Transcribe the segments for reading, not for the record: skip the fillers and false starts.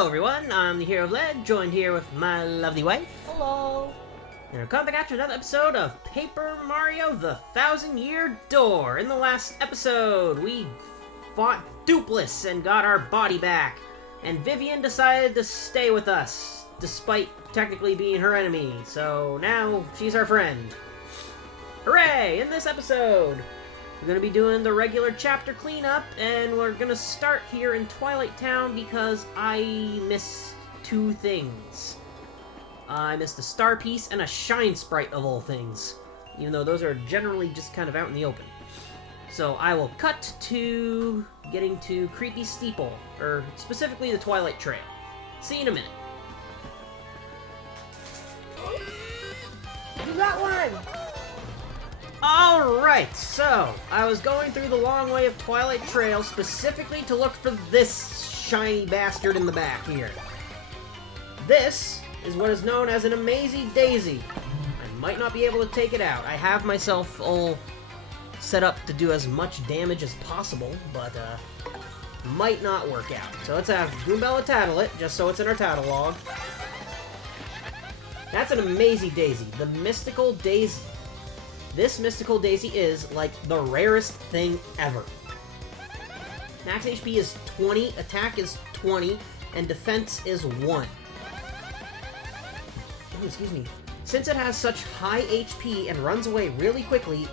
Hello everyone, I'm the Herooflead, joined here with my lovely wife. Hello. And we're coming back to another episode of Paper Mario the 1,000-Year Door. In the last episode, we fought Dupless and got our body back. And Vivian decided to stay with us, despite technically being her enemy. So now she's our friend. Hooray! In this episode, we're going to be doing the regular chapter cleanup, and we're going to start here in Twilight Town because I missed two things. I missed a star piece and a shine sprite of all things, even though those are generally just kind of out in the open. So I will cut to getting to Creepy Steeple, or specifically the Twilight Trail. See you in a minute. You got one! Alright, so I was going through the long way of Twilight Trail specifically to look for this shiny bastard in the back here. This is what is known as an Amazy Daisy. I might not be able to take it out. I have myself all set up to do as much damage as possible, but might not work out. So let's have Goombella tattle it, just so it's in our tattle log. That's an Amazy Daisy, the mystical daisy. This mystical daisy is, like, the rarest thing ever. Max HP is 20, attack is 20, and defense is 1. Oh, excuse me. Since it has such high HP and runs away really quickly,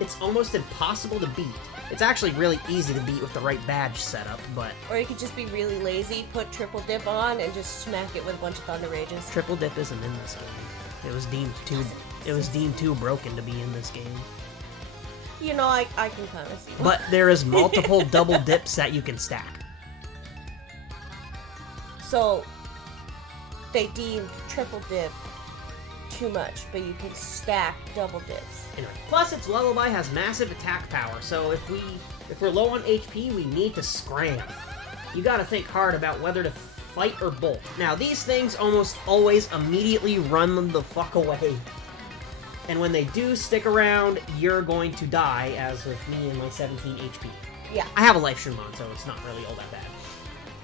it's almost impossible to beat. It's actually really easy to beat with the right badge setup, but... Or you could just be really lazy, put triple dip on, and just smack it with a bunch of Thunder Rages. Triple dip isn't in this game. It was deemed too broken to be in this game. You know, I can kind of see that. But there is multiple double dips that you can stack. So, they deemed triple dip too much, but you can stack double dips. Anyway, plus its lullaby has massive attack power, so if we're low on HP, we need to scram. You gotta think hard about whether to fight or bolt. Now, these things almost always immediately run the fuck away. And when they do stick around, you're going to die, as with me and my 17 HP. Yeah. I have a life stream on, so it's not really all that bad.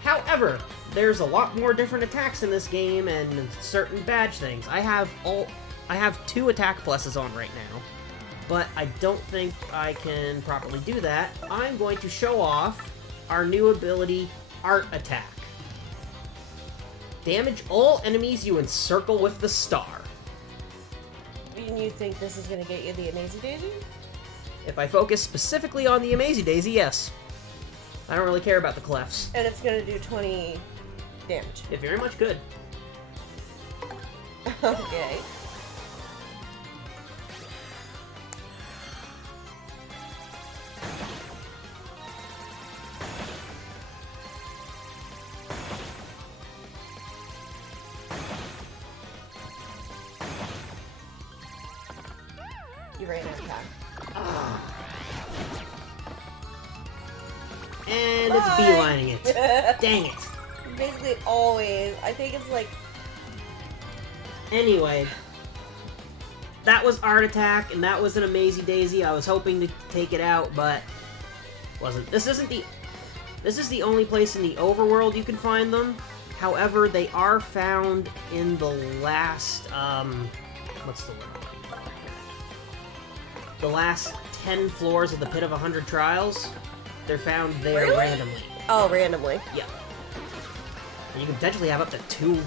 However, there's a lot more different attacks in this game and certain badge things. I have 2 attack pluses on right now, but I don't think I can properly do that. I'm going to show off our new ability, Art Attack. Damage all enemies you encircle with the star. And you think this is going to get you the Amazy Daisy? If I focus specifically on the Amazy Daisy, yes. I don't really care about the clefs. And it's going to do 20 damage. It very much could. Okay. You ran out of time. And it's beelining it. Dang it. Basically always. I think it's like... Anyway. That was Art Attack, and that was an Amazy Daisy. I was hoping to take it out, but... wasn't. This is the only place in the overworld you can find them. However, they are found in the last, what's the word? The last 10 floors of the Pit of 100 Trials. They're found there Really? randomly. Oh, randomly. Yeah. And you can potentially have up to 2.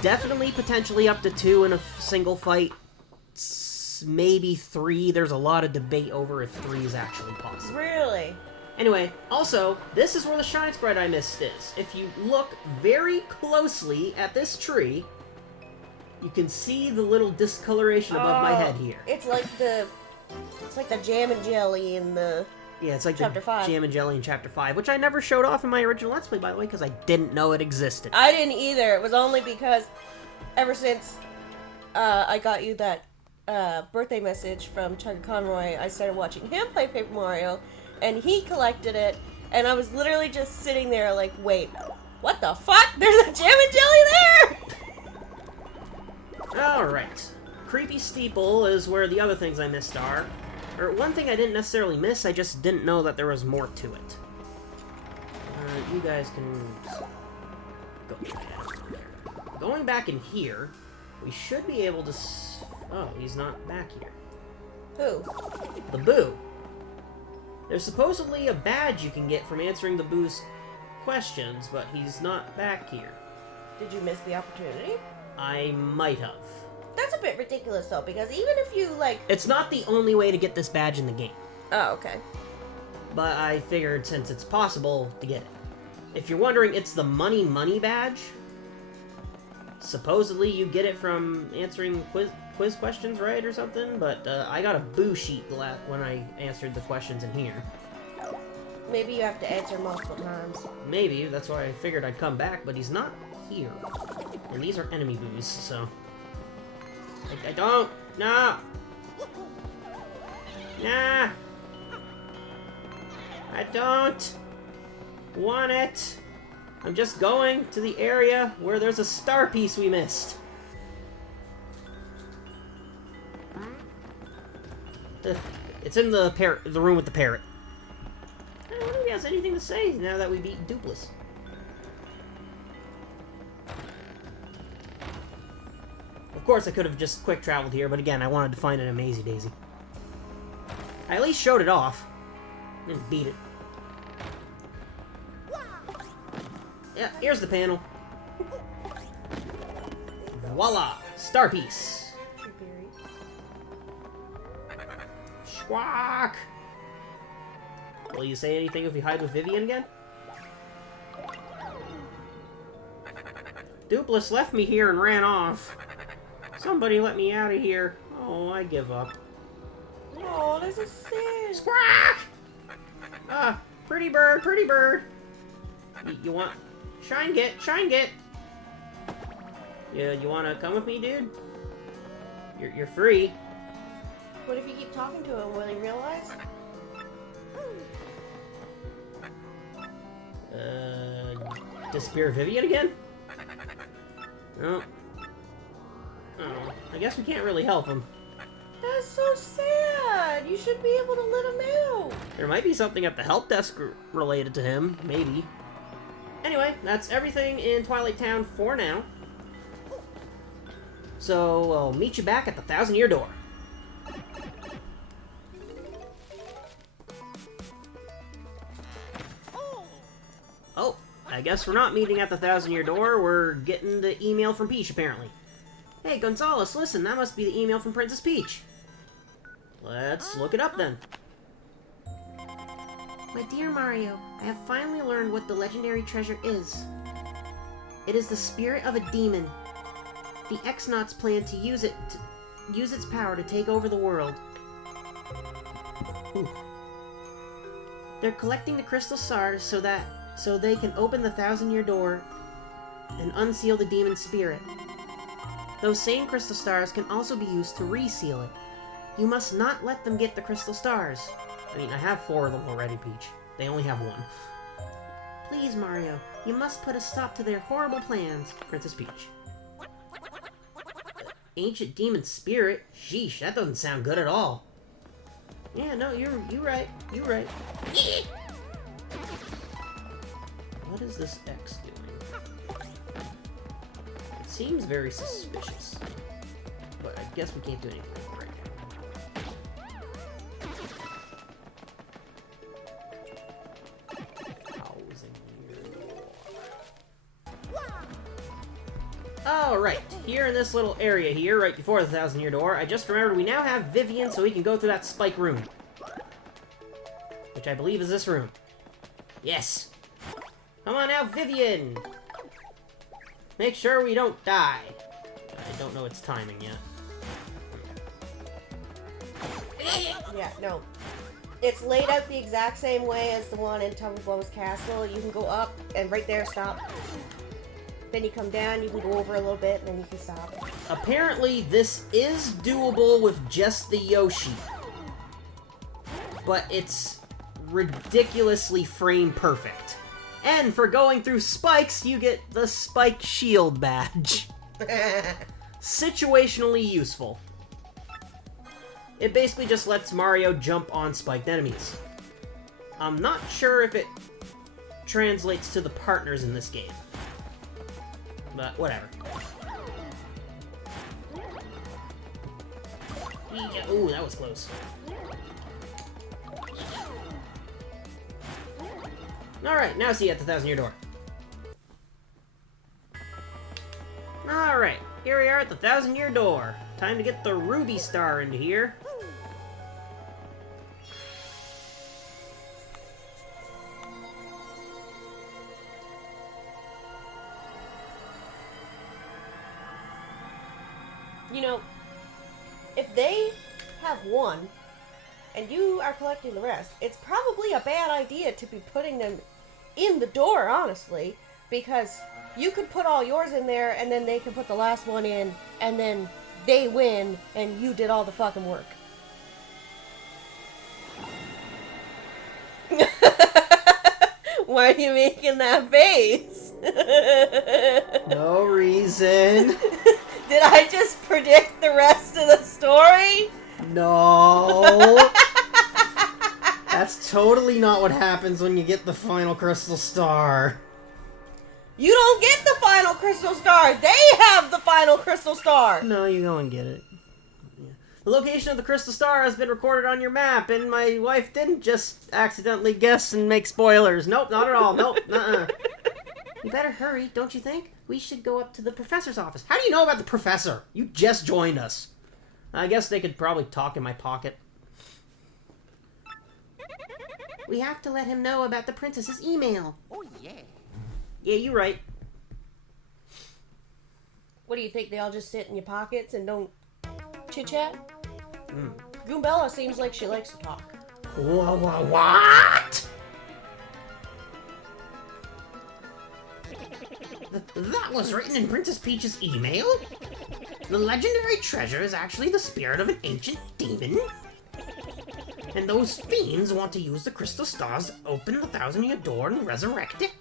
Definitely potentially up to 2 in a single fight. Maybe 3. There's a lot of debate over if 3 is actually possible. Really? Anyway, also, this is where the shine sprite I missed is. If you look very closely at this tree, you can see the little discoloration above my head here. It's like the jam and jelly in the... Yeah, it's like Chapter the 5. Jam and Jelly in Chapter 5, which I never showed off in my original Let's Play, by the way, because I didn't know it existed. I didn't either. It was only because ever since I got you that birthday message from Chugga Conroy, I started watching him play Paper Mario, and he collected it, and I was literally just sitting there like, wait, what the fuck? There's a Jam and Jelly there! Alright. Creepy Steeple is where the other things I missed are. Or one thing I didn't necessarily miss, I just didn't know that there was more to it. You guys can Going back in here, we should be able to... Oh, he's not back here. Who? The Boo. There's supposedly a badge you can get from answering the Boo's questions, but he's not back here. Did you miss the opportunity? I might have. That's a bit ridiculous, though, because even if you, like... It's not the only way to get this badge in the game. Oh, okay. But I figured since it's possible to get it. If you're wondering, it's the money badge. Supposedly you get it from answering quiz questions, right, or something? But I got a Boo sheet when I answered the questions in here. Maybe you have to answer multiple times. Maybe, that's why I figured I'd come back, but he's not here. And these are enemy Boos, so... I don't... No! Nah! I don't want it! I'm just going to the area where there's a star piece we missed. It's in the room with the parrot. I don't know if he has anything to say now that we beat Dupless. Of course, I could have just quick traveled here, but again, I wanted to find an Amazy Daisy. I at least showed it off. Didn't beat it. Yeah, here's the panel. Voila! Star piece! Squawk! Will you say anything if you hide with Vivian again? Dupless left me here and ran off. Somebody let me out of here. Oh, I give up. Oh, there's a sin. Squawk! Ah, pretty bird, pretty bird. You want... Shine get! Yeah, you wanna come with me, dude? You're free. What if you keep talking to him? Will he realize? Disappear Vivian again? No. Oh, I guess we can't really help him. That's so sad. You should be able to let him out. There might be something at the help desk related to him, maybe. Anyway, that's everything in Twilight Town for now. So, I'll meet you back at the 1,000-Year Door. Oh, I guess we're not meeting at the 1,000-Year Door. We're getting the email from Peach, apparently. Hey, Gonzalez, listen, that must be the email from Princess Peach. Let's look it up, then. My dear Mario, I have finally learned what the legendary treasure is. It is the spirit of a demon. The X-Nauts plan to use its power to take over the world. Ooh. They're collecting the crystal stars so they can open the 1,000-Year Door and unseal the demon spirit. Those same crystal stars can also be used to reseal it. You must not let them get the crystal stars. I mean, I have 4 of them already, Peach. They only have 1. Please, Mario, you must put a stop to their horrible plans, Princess Peach. Ancient demon spirit? Sheesh, that doesn't sound good at all. Yeah, no, you're right. You're right. What is this X doing? It seems very suspicious. But I guess we can't do anything right now. Alright, here in this little area here, right before the 1,000-Year Door, I just remembered we now have Vivian, so we can go through that spike room. Which I believe is this room. Yes! Come on out, Vivian! Make sure we don't die. I don't know its timing yet. Yeah, no. It's laid out the exact same way as the one in Tumbleblow's Castle. You can go up, and right there, stop. Then you come down, you can go over a little bit, and then you can stop. Apparently, this is doable with just the Yoshi. But it's ridiculously frame perfect. And for going through spikes, you get the Spike Shield badge. Situationally useful. It basically just lets Mario jump on spiked enemies. I'm not sure if it translates to the partners in this game. but whatever. Ooh, that was close. Alright, now see you at the 1,000-year door. Alright, here we are at the 1,000-year door. Time to get the ruby star into here. You know, if they have one, and you are collecting the rest, it's probably a bad idea to be putting them in the door, honestly, because you could put all yours in there, and then they can put the last one in, and then they win, and you did all the fucking work. Why are you making that face? No reason. Did I just predict the rest of the story? No. That's totally not what happens when you get the final crystal star. You don't get the final crystal star. They have the final crystal star. No, you go and get it. Yeah. The location of the crystal star has been recorded on your map, and my wife didn't just accidentally guess and make spoilers. Nope, not at all. Nope, nuh-uh. You better hurry, don't you think? We should go up to the professor's office. How do you know about the professor? You just joined us. I guess they could probably talk in my pocket. We have to let him know about the princess's email. Oh, yeah. Yeah, you're right. What do you think? They all just sit in your pockets and don't chit-chat? Mm. Goombella seems like she likes to talk. What? That was written in Princess Peach's email? The legendary treasure is actually the spirit of an ancient demon? And those fiends want to use the crystal stars to open the 1,000-year door and resurrect it?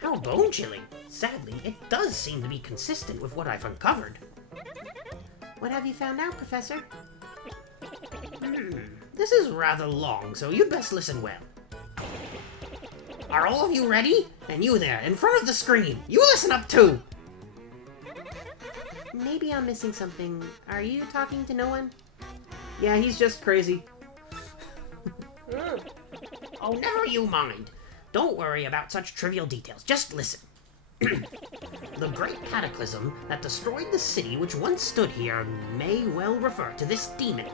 How bone-chilling. Sadly, it does seem to be consistent with what I've uncovered. What have you found out, Professor? This is rather long, so you'd best listen well. Are all of you ready? And you there, in front of the screen, you listen up too! Maybe I'm missing something. Are you talking to no one? Yeah, he's just crazy. Oh, never you mind. Don't worry about such trivial details. Just listen. The great cataclysm that destroyed the city which once stood here may well refer to this demon.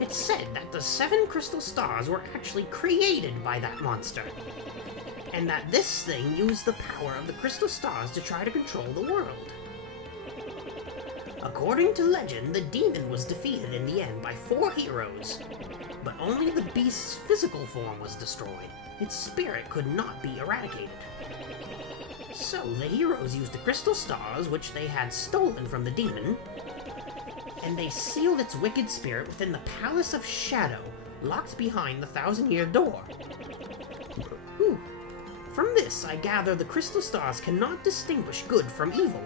It's said that the 7 crystal stars were actually created by that monster, and that this thing used the power of the crystal stars to try to control the world. According to legend, the demon was defeated in the end by 4 heroes, but only the beast's physical form was destroyed. Its spirit could not be eradicated. So the heroes used the crystal stars, which they had stolen from the demon, and they sealed its wicked spirit within the Palace of Shadow, locked behind the 1,000-year door. Whew. From this, I gather the crystal stars cannot distinguish good from evil.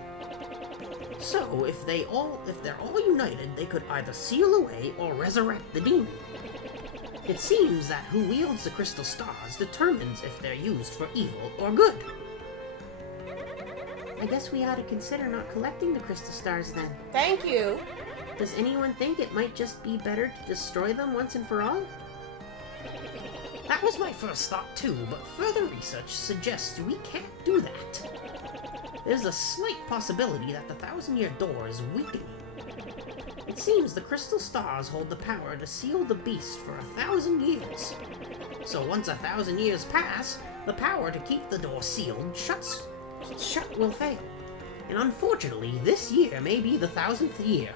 So, if they're all united, they could either seal away or resurrect the demon. It seems that who wields the crystal stars determines if they're used for evil or good. I guess we ought to consider not collecting the crystal stars then. Thank you. Does anyone think it might just be better to destroy them once and for all? That was my first thought too, but further research suggests we can't do that. There's a slight possibility that the 1,000-year door is weakening. It seems the crystal stars hold the power to seal the beast for 1,000 years. So once 1,000 years pass, the power to keep the door sealed shut will fail. And unfortunately, this year may be the 1,000th year.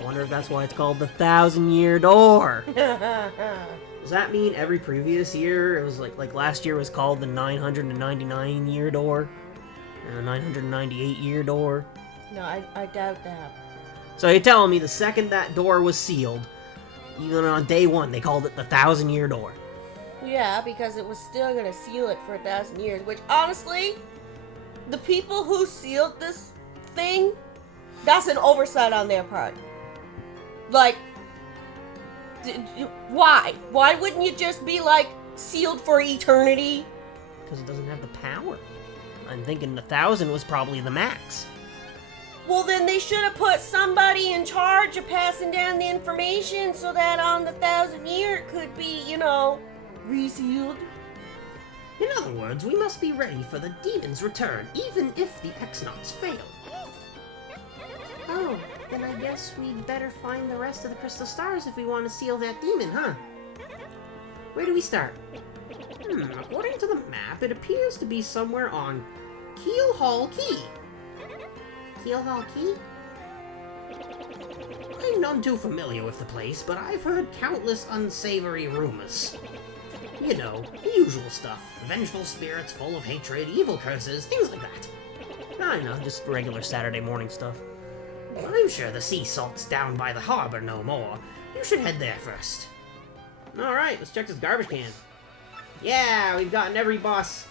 I wonder if that's why it's called the 1,000-year door. Does that mean every previous year, it was like last year was called the 999-year door? And the 998-year door? No, I doubt that. So you're telling me the second that door was sealed, even on day 1, they called it the 1,000-year door? Yeah, because it was still going to seal it for 1,000 years, which honestly, the people who sealed this thing, that's an oversight on their part. Like, why? Why wouldn't you just be like, sealed for eternity? Because it doesn't have the power. I'm thinking 1,000 was probably the max. Well, then they should have put somebody in charge of passing down the information so that on the 1,000th year it could be, resealed. In other words, we must be ready for the demon's return, even if the X-Nauts fail. Oh, then I guess we'd better find the rest of the crystal stars if we want to seal that demon, huh? Where do we start? According to the map, it appears to be somewhere on Keel Hall Key. Keel Hall Key? I'm none too familiar with the place, but I've heard countless unsavory rumors. You know, the usual stuff. Vengeful spirits full of hatred, evil curses, things like that. I know, just regular Saturday morning stuff. I'm sure the sea salt's down by the harbor no more. You should head there first. Alright, let's check this garbage can. Yeah, we've gotten every boss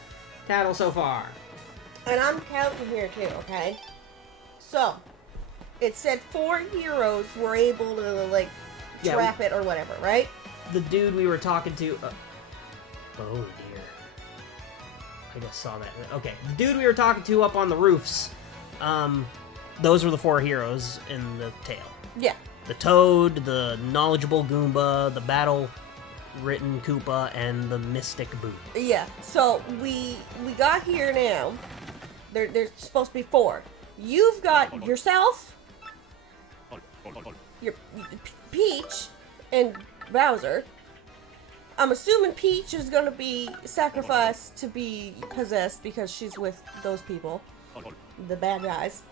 tattle so far. And I'm counting here too, okay? So, it said 4 heroes were able to, trap it or whatever, right? The dude we were talking to... oh, dear. I just saw that. Okay, the dude we were talking to up on the roofs, those were the 4 heroes in the tale. Yeah. The Toad, the knowledgeable Goomba, the battle-written Koopa, and the mystic Boo. Yeah, so we got here now. There's supposed to be 4. You've got yourself, your Peach, and Bowser. I'm assuming Peach is gonna be sacrificed to be possessed because she's with those people, the bad guys.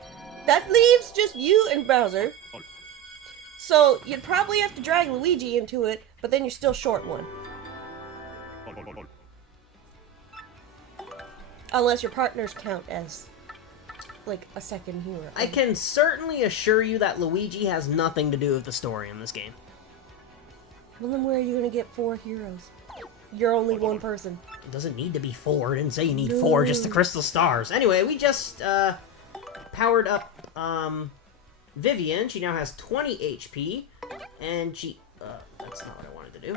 That leaves just you and Bowser. So you'd probably have to drag Luigi into it, but then you're still short one. Unless your partners count as a second hero. I can certainly assure you that Luigi has nothing to do with the story in this game. Well, then where are you going to get 4 heroes? You're only one person. It doesn't need to be 4. I didn't say you need 4, just the crystal stars. Anyway, we just powered up Vivian. She now has 20 HP. And she... that's not what I wanted to do.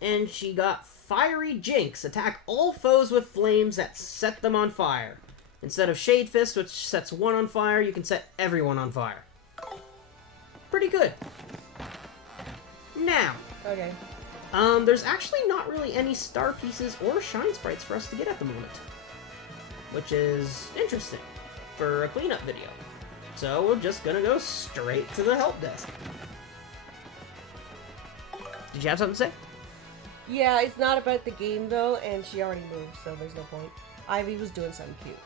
And she got Fiery Jinx. Attack all foes with flames that set them on fire. Instead of Shade Fist, which sets one on fire, you can set everyone on fire. Pretty good. Now, Okay. there's actually not really any star pieces or shine sprites for us to get at the moment. Which is interesting for a cleanup video. So we're just gonna go straight to the help desk. Did you have something to say? Yeah, it's not about the game though, and she already moved, so there's no point. Ivy was doing something cute.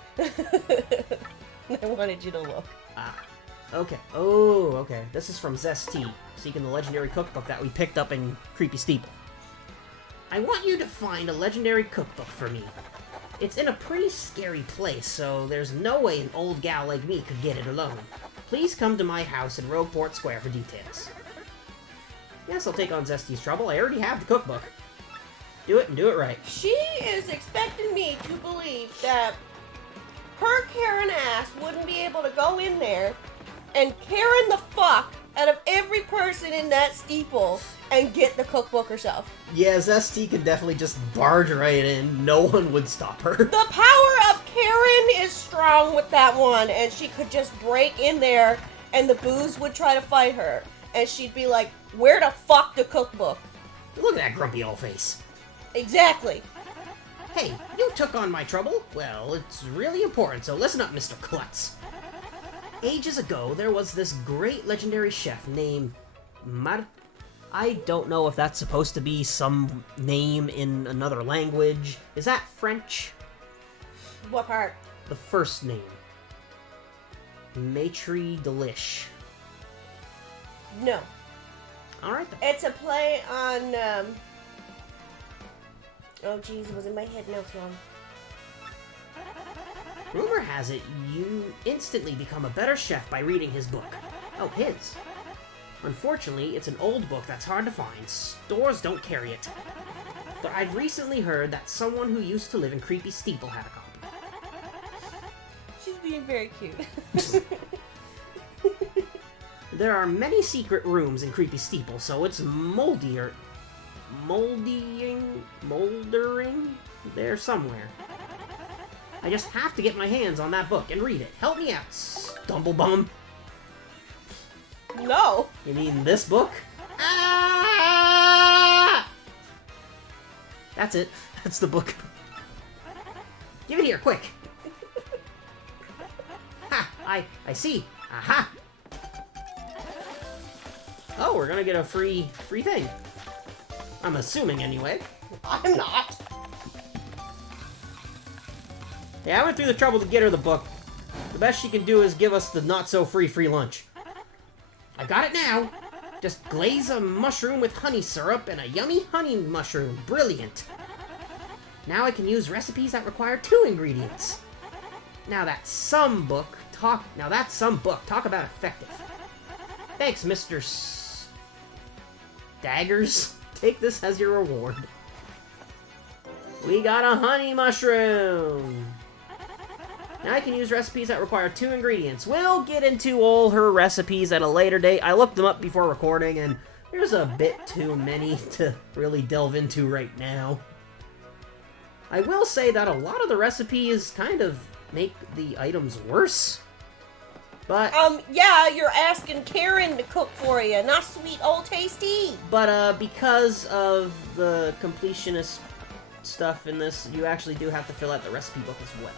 I wanted you to look. Ah, okay. Oh, okay. This is from Zesty, seeking the legendary cookbook that we picked up in Creepy Steeple. I want you to find a legendary cookbook for me. It's in a pretty scary place, so there's no way an old gal like me could get it alone. Please come to my house in Rogueport Square for details. Yes, I'll take on Zesty's trouble. I already have the cookbook. Do it and do it right. She is expecting me to believe that her Karen ass wouldn't be able to go in there and Karen the fuck out of every person in that steeple and get the cookbook herself. Yeah, Zesty could definitely just barge right in. No one would stop her. The power of Karen is strong with that one, and she could just break in there and the boos would try to fight her. And she'd be like, where the fuck the cookbook? Look at that grumpy old face. Exactly. Hey, you took on my trouble? Well, it's really important, so listen up, Mr. Klutz. Ages ago, there was this great legendary chef named I don't know if that's supposed to be some name in another language. Is that French? What part? The first name. Maitre Delish. No. Alright then. It's a play on, oh jeez, it was in my head, now it's wrong. Rumor has it you instantly become a better chef by reading his book. Oh, his. Unfortunately, it's an old book that's hard to find. Stores don't carry it. But I've recently heard that someone who used to live in Creepy Steeple had a copy. She's being very cute. There are many secret rooms in Creepy Steeple, so it's moldering there somewhere. I just have to get my hands on that book and read it. Help me out, Stumblebum. No. You mean this book? Ah! That's it. That's the book. Give it here, quick. Ha! I see. Aha! Oh, we're gonna get a free thing. I'm assuming, anyway. I'm not. Yeah, I went through the trouble to get her the book. The best she can do is give us the not-so-free lunch. I got it now. Just glaze a mushroom with honey syrup and a yummy honey mushroom. Brilliant. Now I can use recipes that require 2 ingredients. Now that's some book. Talk about effective. Thanks, Mr. Daggers. Take this as your reward. We got a honey mushroom. Now I can use recipes that require 2 ingredients. We'll get into all her recipes at a later date. I looked them up before recording, and there's a bit too many to really delve into right now. I will say that a lot of the recipes kind of make the items worse. But yeah, you're asking Karen to cook for you, not sweet old Tasty. But because of the completionist stuff in this, you actually do have to fill out the recipe book as well.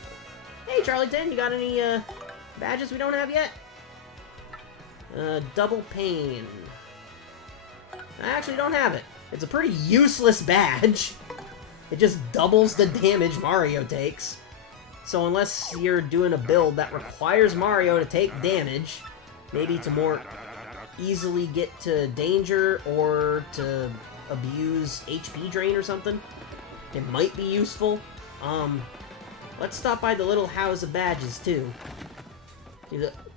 Hey, Charlieton, you got any badges we don't have yet? Double pane. I actually don't have it. It's a pretty useless badge. It just doubles the damage Mario takes. So unless you're doing a build that requires Mario to take damage, maybe to more easily get to danger or to abuse HP drain or something, it might be useful. Let's stop by the little house of badges too.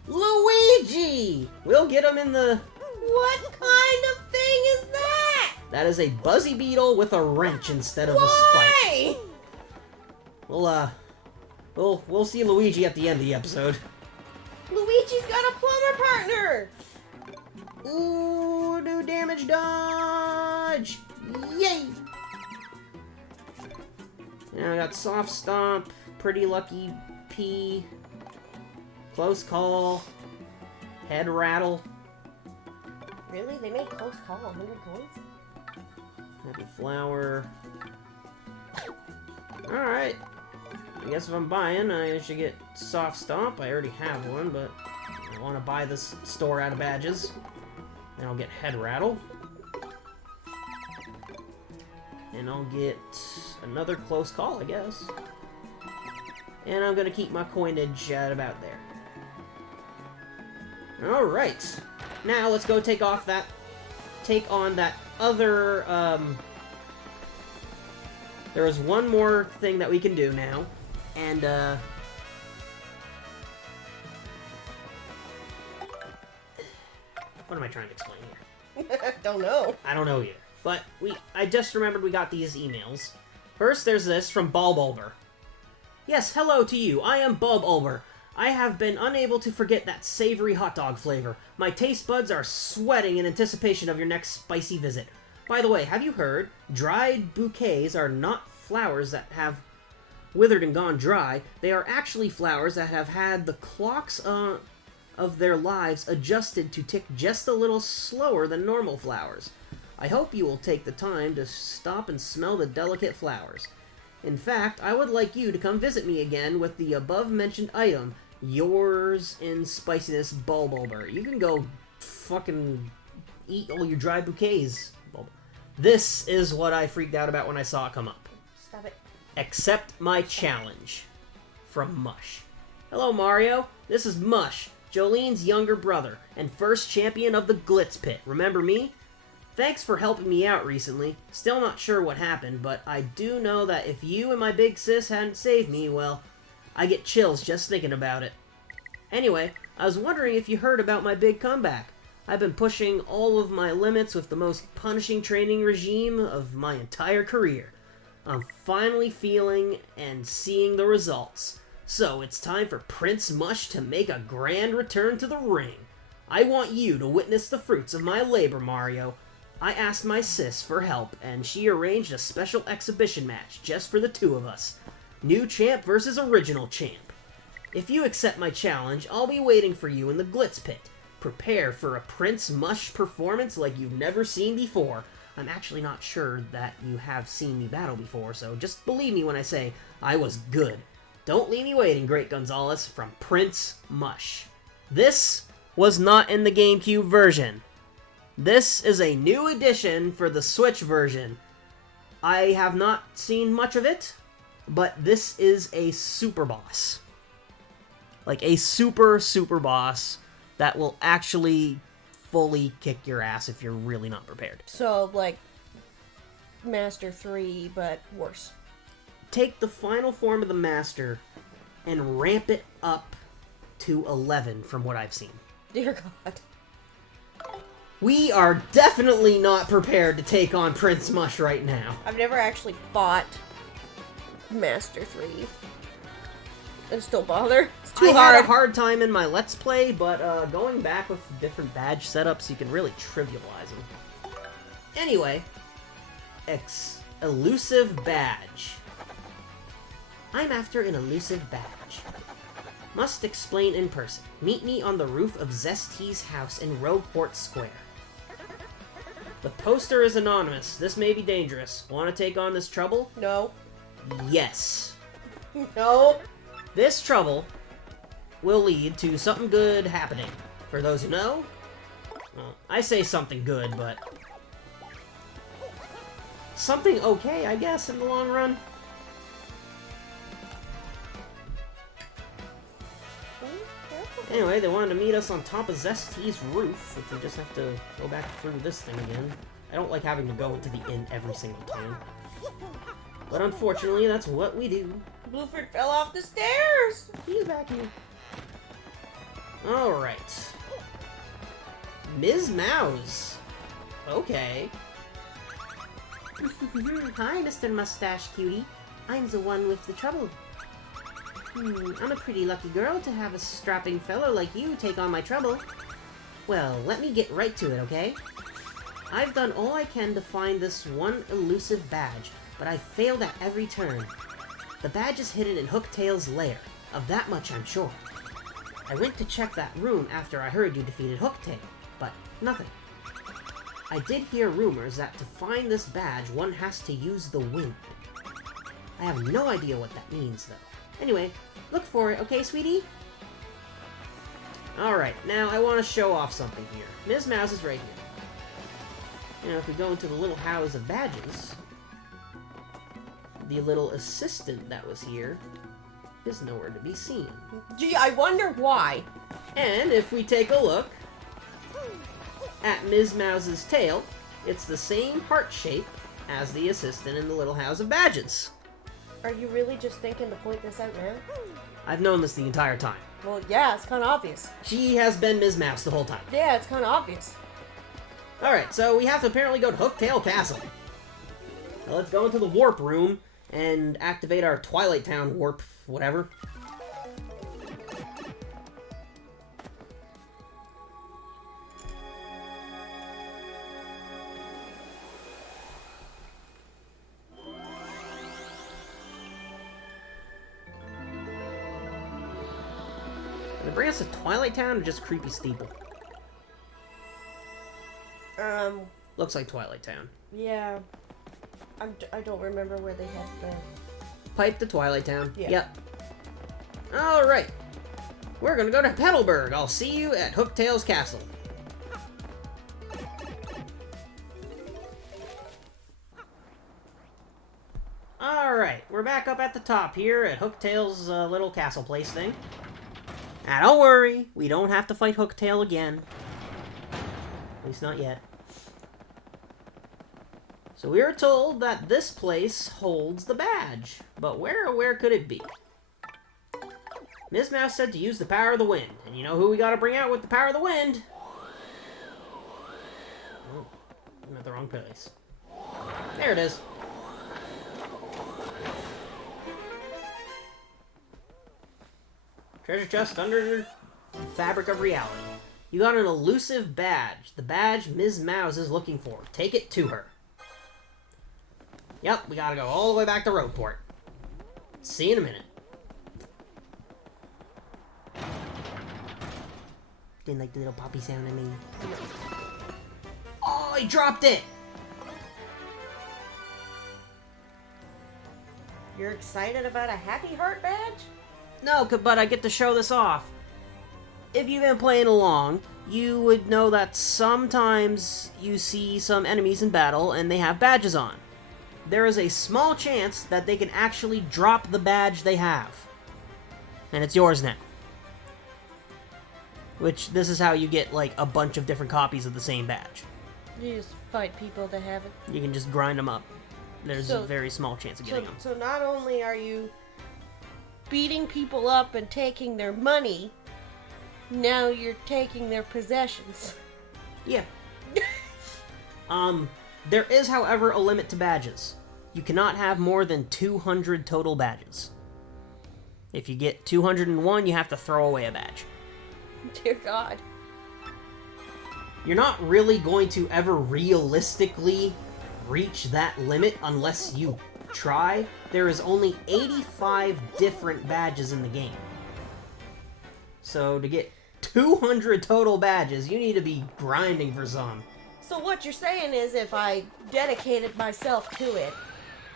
Luigi! We'll get him in the... What kind of thing is that? That is a Buzzy Beetle with a wrench instead of a spike. We'll see Luigi at the end of the episode. Luigi's got a plumber partner! Ooh, do damage dodge! Yay! Now I got Soft Stomp, Pretty Lucky P, Close Call, Head Rattle. Really? They made Close Call 100 points? Happy Flower. Alright. I guess if I'm buying, I should get Soft Stomp. I already have one, but I want to buy this store out of badges. And I'll get Head Rattle. And I'll get another Close Call, I guess. And I'm going to keep my coinage at about there. Alright. Now let's go take on that other, there is one more thing that we can do now. And, what am I trying to explain here? Don't know. I don't know either. But I just remembered we got these emails. First, there's this from Bulb. Yes, hello to you. I am Bulb. I have been unable to forget that savory hot dog flavor. My taste buds are sweating in anticipation of your next spicy visit. By the way, have you heard? Dried bouquets are not flowers that have withered and gone dry. They are actually flowers that have had the clocks of their lives adjusted to tick just a little slower than normal flowers. I hope you will take the time to stop and smell the delicate flowers. In fact, I would like you to come visit me again with the above-mentioned item. Yours in spiciness, Bulb. You can go fucking eat all your dry bouquets, Bulb. This is what I freaked out about when I saw it come up. Stop it. Accept my challenge. From Mush. Hello, Mario. This is Mush, Jolene's younger brother, and first champion of the Glitz Pit. Remember me? Thanks for helping me out recently. Still not sure what happened, but I do know that if you and my big sis hadn't saved me, well, I get chills just thinking about it. Anyway, I was wondering if you heard about my big comeback. I've been pushing all of my limits with the most punishing training regime of my entire career. I'm finally feeling and seeing the results. So it's time for Prince Mush to make a grand return to the ring. I want you to witness the fruits of my labor, Mario. I asked my sis for help, and she arranged a special exhibition match just for the two of us. New champ versus original champ. If you accept my challenge, I'll be waiting for you in the Glitz Pit. Prepare for a Prince Mush performance like you've never seen before. I'm actually not sure that you have seen me battle before, so just believe me when I say I was good. Don't leave me waiting, Great Gonzalez, from Prince Mush. This was not in the GameCube version. This is a new edition for the Switch version. I have not seen much of it, but this is a super boss. Like a super boss that will actually fully kick your ass if you're really not prepared. So, like, Master 3, but worse. Take the final form of the Master and ramp it up to 11 from what I've seen. Dear God. We are definitely not prepared to take on Prince Mush right now. I've never actually fought Master 3. And still bother. It's too hard. I had a hard time in my Let's Play, but going back with different badge setups, you can really trivialize them. Anyway, elusive badge. I'm after an elusive badge. Must explain in person. Meet me on the roof of Zest's house in Rogueport Square. The poster is anonymous. This may be dangerous. Want to take on this trouble? No. Yes. No. This trouble will lead to something good happening. For those who know, well, I say something good, but something okay, I guess, in the long run. Anyway, they wanted to meet us on top of Zest's roof, which we just have to go back through this thing again. I don't like having to go to the inn every single time. But unfortunately, that's what we do. Blueford fell off the stairs! He's back here. Alright. Ms. Mouse. Okay. Hi, Mr. Mustache Cutie. I'm the one with the trouble. I'm a pretty lucky girl to have a strapping fellow like you take on my trouble. Well, let me get right to it, okay? I've done all I can to find this one elusive badge, but I've failed at every turn. The badge is hidden in Hooktail's lair. Of that much I'm sure. I went to check that room after I heard you defeated Hooktail, but nothing. I did hear rumors that to find this badge, one has to use the wind. I have no idea what that means, though. Anyway, look for it, okay, sweetie? Alright, now I want to show off something here. Ms. Mouse is right here. Now, if we go into the little house of badges, the little assistant that was here is nowhere to be seen. Gee, I wonder why. And if we take a look at Ms. Mouse's tail, it's the same heart shape as the assistant in the little house of badges. Are you really just thinking to point this out now? I've known this the entire time. Well, yeah, it's kind of obvious. She has been Ms. Mouse the whole time. Yeah, it's kind of obvious. Alright, so we have to apparently go to Hooktail Castle. Now let's go into the warp room and activate our Twilight Town warp, whatever. Did it bring us to Twilight Town or just Creepy Steeple? Looks like Twilight Town. Yeah. I don't remember where they had the... Pipe to Twilight Town. Yeah. Yep. Alright. We're gonna go to Petalburg. I'll see you at Hooktail's Castle. Alright, we're back up at the top here at Hooktail's little castle place thing. Now don't worry, we don't have to fight Hooktail again. At least not yet. So we were told that this place holds the badge, but where could it be? Ms. Mouse said to use the power of the wind, and you know who we gotta bring out with the power of the wind? Oh, I'm at the wrong place. There it is. Treasure chest under the fabric of reality. You got an elusive badge, the badge Ms. Mouse is looking for. Take it to her. Yep, we gotta go all the way back to Rogueport. See you in a minute. Didn't like the little poppy sound I made. Oh, he dropped it! You're excited about a Happy Heart badge? No, but I get to show this off. If you've been playing along, you would know that sometimes you see some enemies in battle and they have badges on. There is a small chance that they can actually drop the badge they have. And it's yours now. Which, this is how you get, like, a bunch of different copies of the same badge. You just fight people that have it. You can just grind them up. There's a very small chance of getting them. So not only are you beating people up and taking their money, now you're taking their possessions. Yeah. There is, however, a limit to badges. You cannot have more than 200 total badges. If you get 201, you have to throw away a badge. Dear God. You're not really going to ever realistically reach that limit unless you try. There is only 85 different badges in the game. So to get 200 total badges, you need to be grinding for some. So what you're saying is if I dedicated myself to it,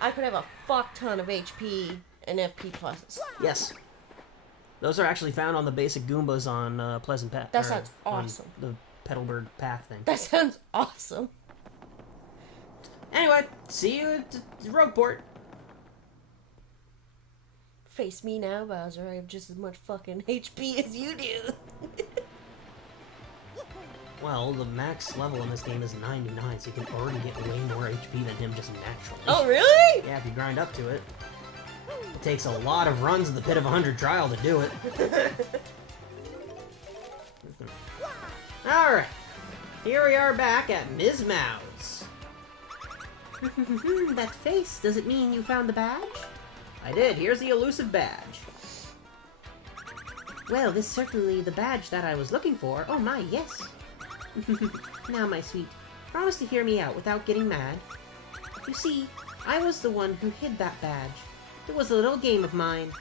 I could have a fuck ton of HP and FP pluses. Yes. Those are actually found on the basic Goombas on Pleasant Path. That sounds awesome. The Petalburg Path thing. That sounds awesome. Anyway, see you at Rogueport. Face me now, Bowser. I have just as much fucking HP as you do. Well, the max level in this game is 99, so you can already get way more HP than him just naturally. Oh, really? Yeah, if you grind up to it. It takes a lot of runs of the Pit of 100 trial to do it. Alright. Here we are back at Ms. Mouse. That face, does it mean you found the badge? I did. Here's the elusive badge. Well, this is certainly the badge that I was looking for. Oh my, yes. Now, my sweet, promise to hear me out without getting mad. You see, I was the one who hid that badge. It was a little game of mine.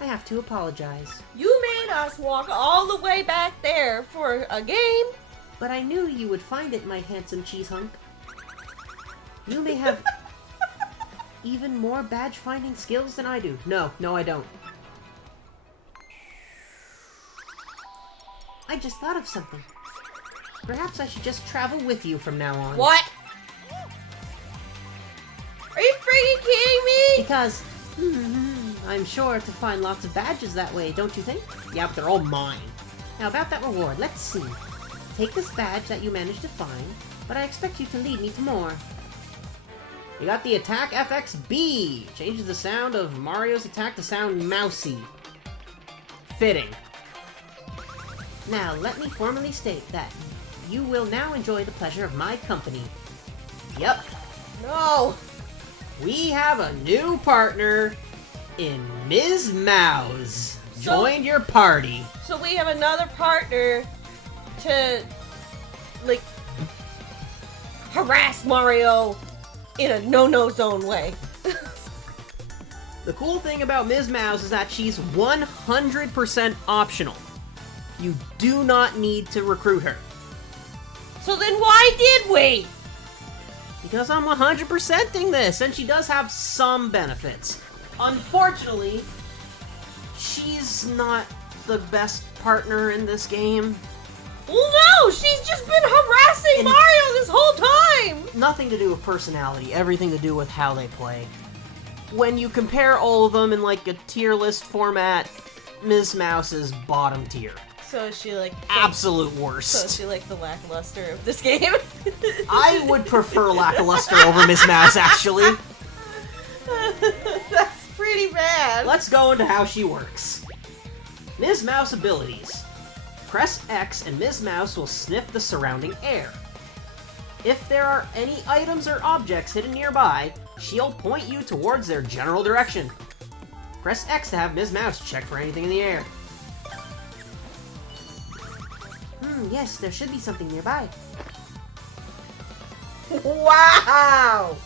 I have to apologize. You made us walk all the way back there for a game. But I knew you would find it, my handsome cheese hunk. You may have even more badge-finding skills than I do. No, I don't. I just thought of something. Perhaps I should just travel with you from now on. What? Are you freaking kidding me? Because, I'm sure to find lots of badges that way, don't you think? Yeah, but they're all mine. Now about that reward, let's see. Take this badge that you managed to find, but I expect you to lead me to more. You got the Attack FXB. Changes the sound of Mario's attack to sound mousy. Fitting. Now, let me formally state that you will now enjoy the pleasure of my company. Yep. No. We have a new partner in Ms. Mouse. Joined your party. So we have another partner to, like, harass Mario in a no-no zone way. The cool thing about Ms. Mouse is that she's 100% optional. You do not need to recruit her. So then why did we? Because I'm 100%ing this, and she does have some benefits. Unfortunately, she's not the best partner in this game. Well, no! She's just been harassing Mario this whole time! Nothing to do with personality, everything to do with how they play. When you compare all of them in like a tier list format, Ms. Mouse is bottom tier. So is she like... Absolute worst. So is she like the lackluster of this game? I would prefer lackluster over Ms. Mouse, actually. That's pretty bad. Let's go into how she works. Ms. Mouse abilities. Press X and Ms. Mouse will sniff the surrounding air. If there are any items or objects hidden nearby, she'll point you towards their general direction. Press X to have Ms. Mouse check for anything in the air. Yes, there should be something nearby. Wow!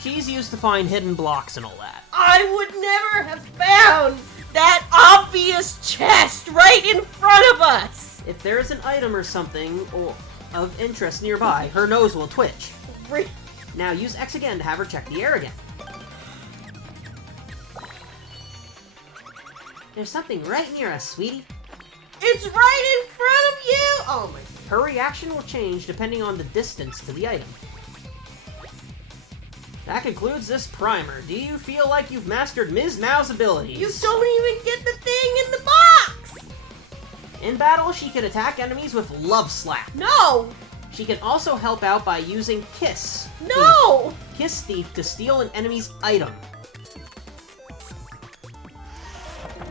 She's used to find hidden blocks and all that. I would never have found that obvious chest right in front of us! If there's an item or something of interest nearby, her nose will twitch. Now use X again to have her check the air again. There's something right near us, sweetie. It's right in front of you! Oh my... Her reaction will change depending on the distance to the item. That concludes this primer. Do you feel like you've mastered Ms. Mao's abilities? You don't even get the thing in the box! In battle, she can attack enemies with Love Slap. No! She can also help out by using Kiss. No! Kiss Thief to steal an enemy's item.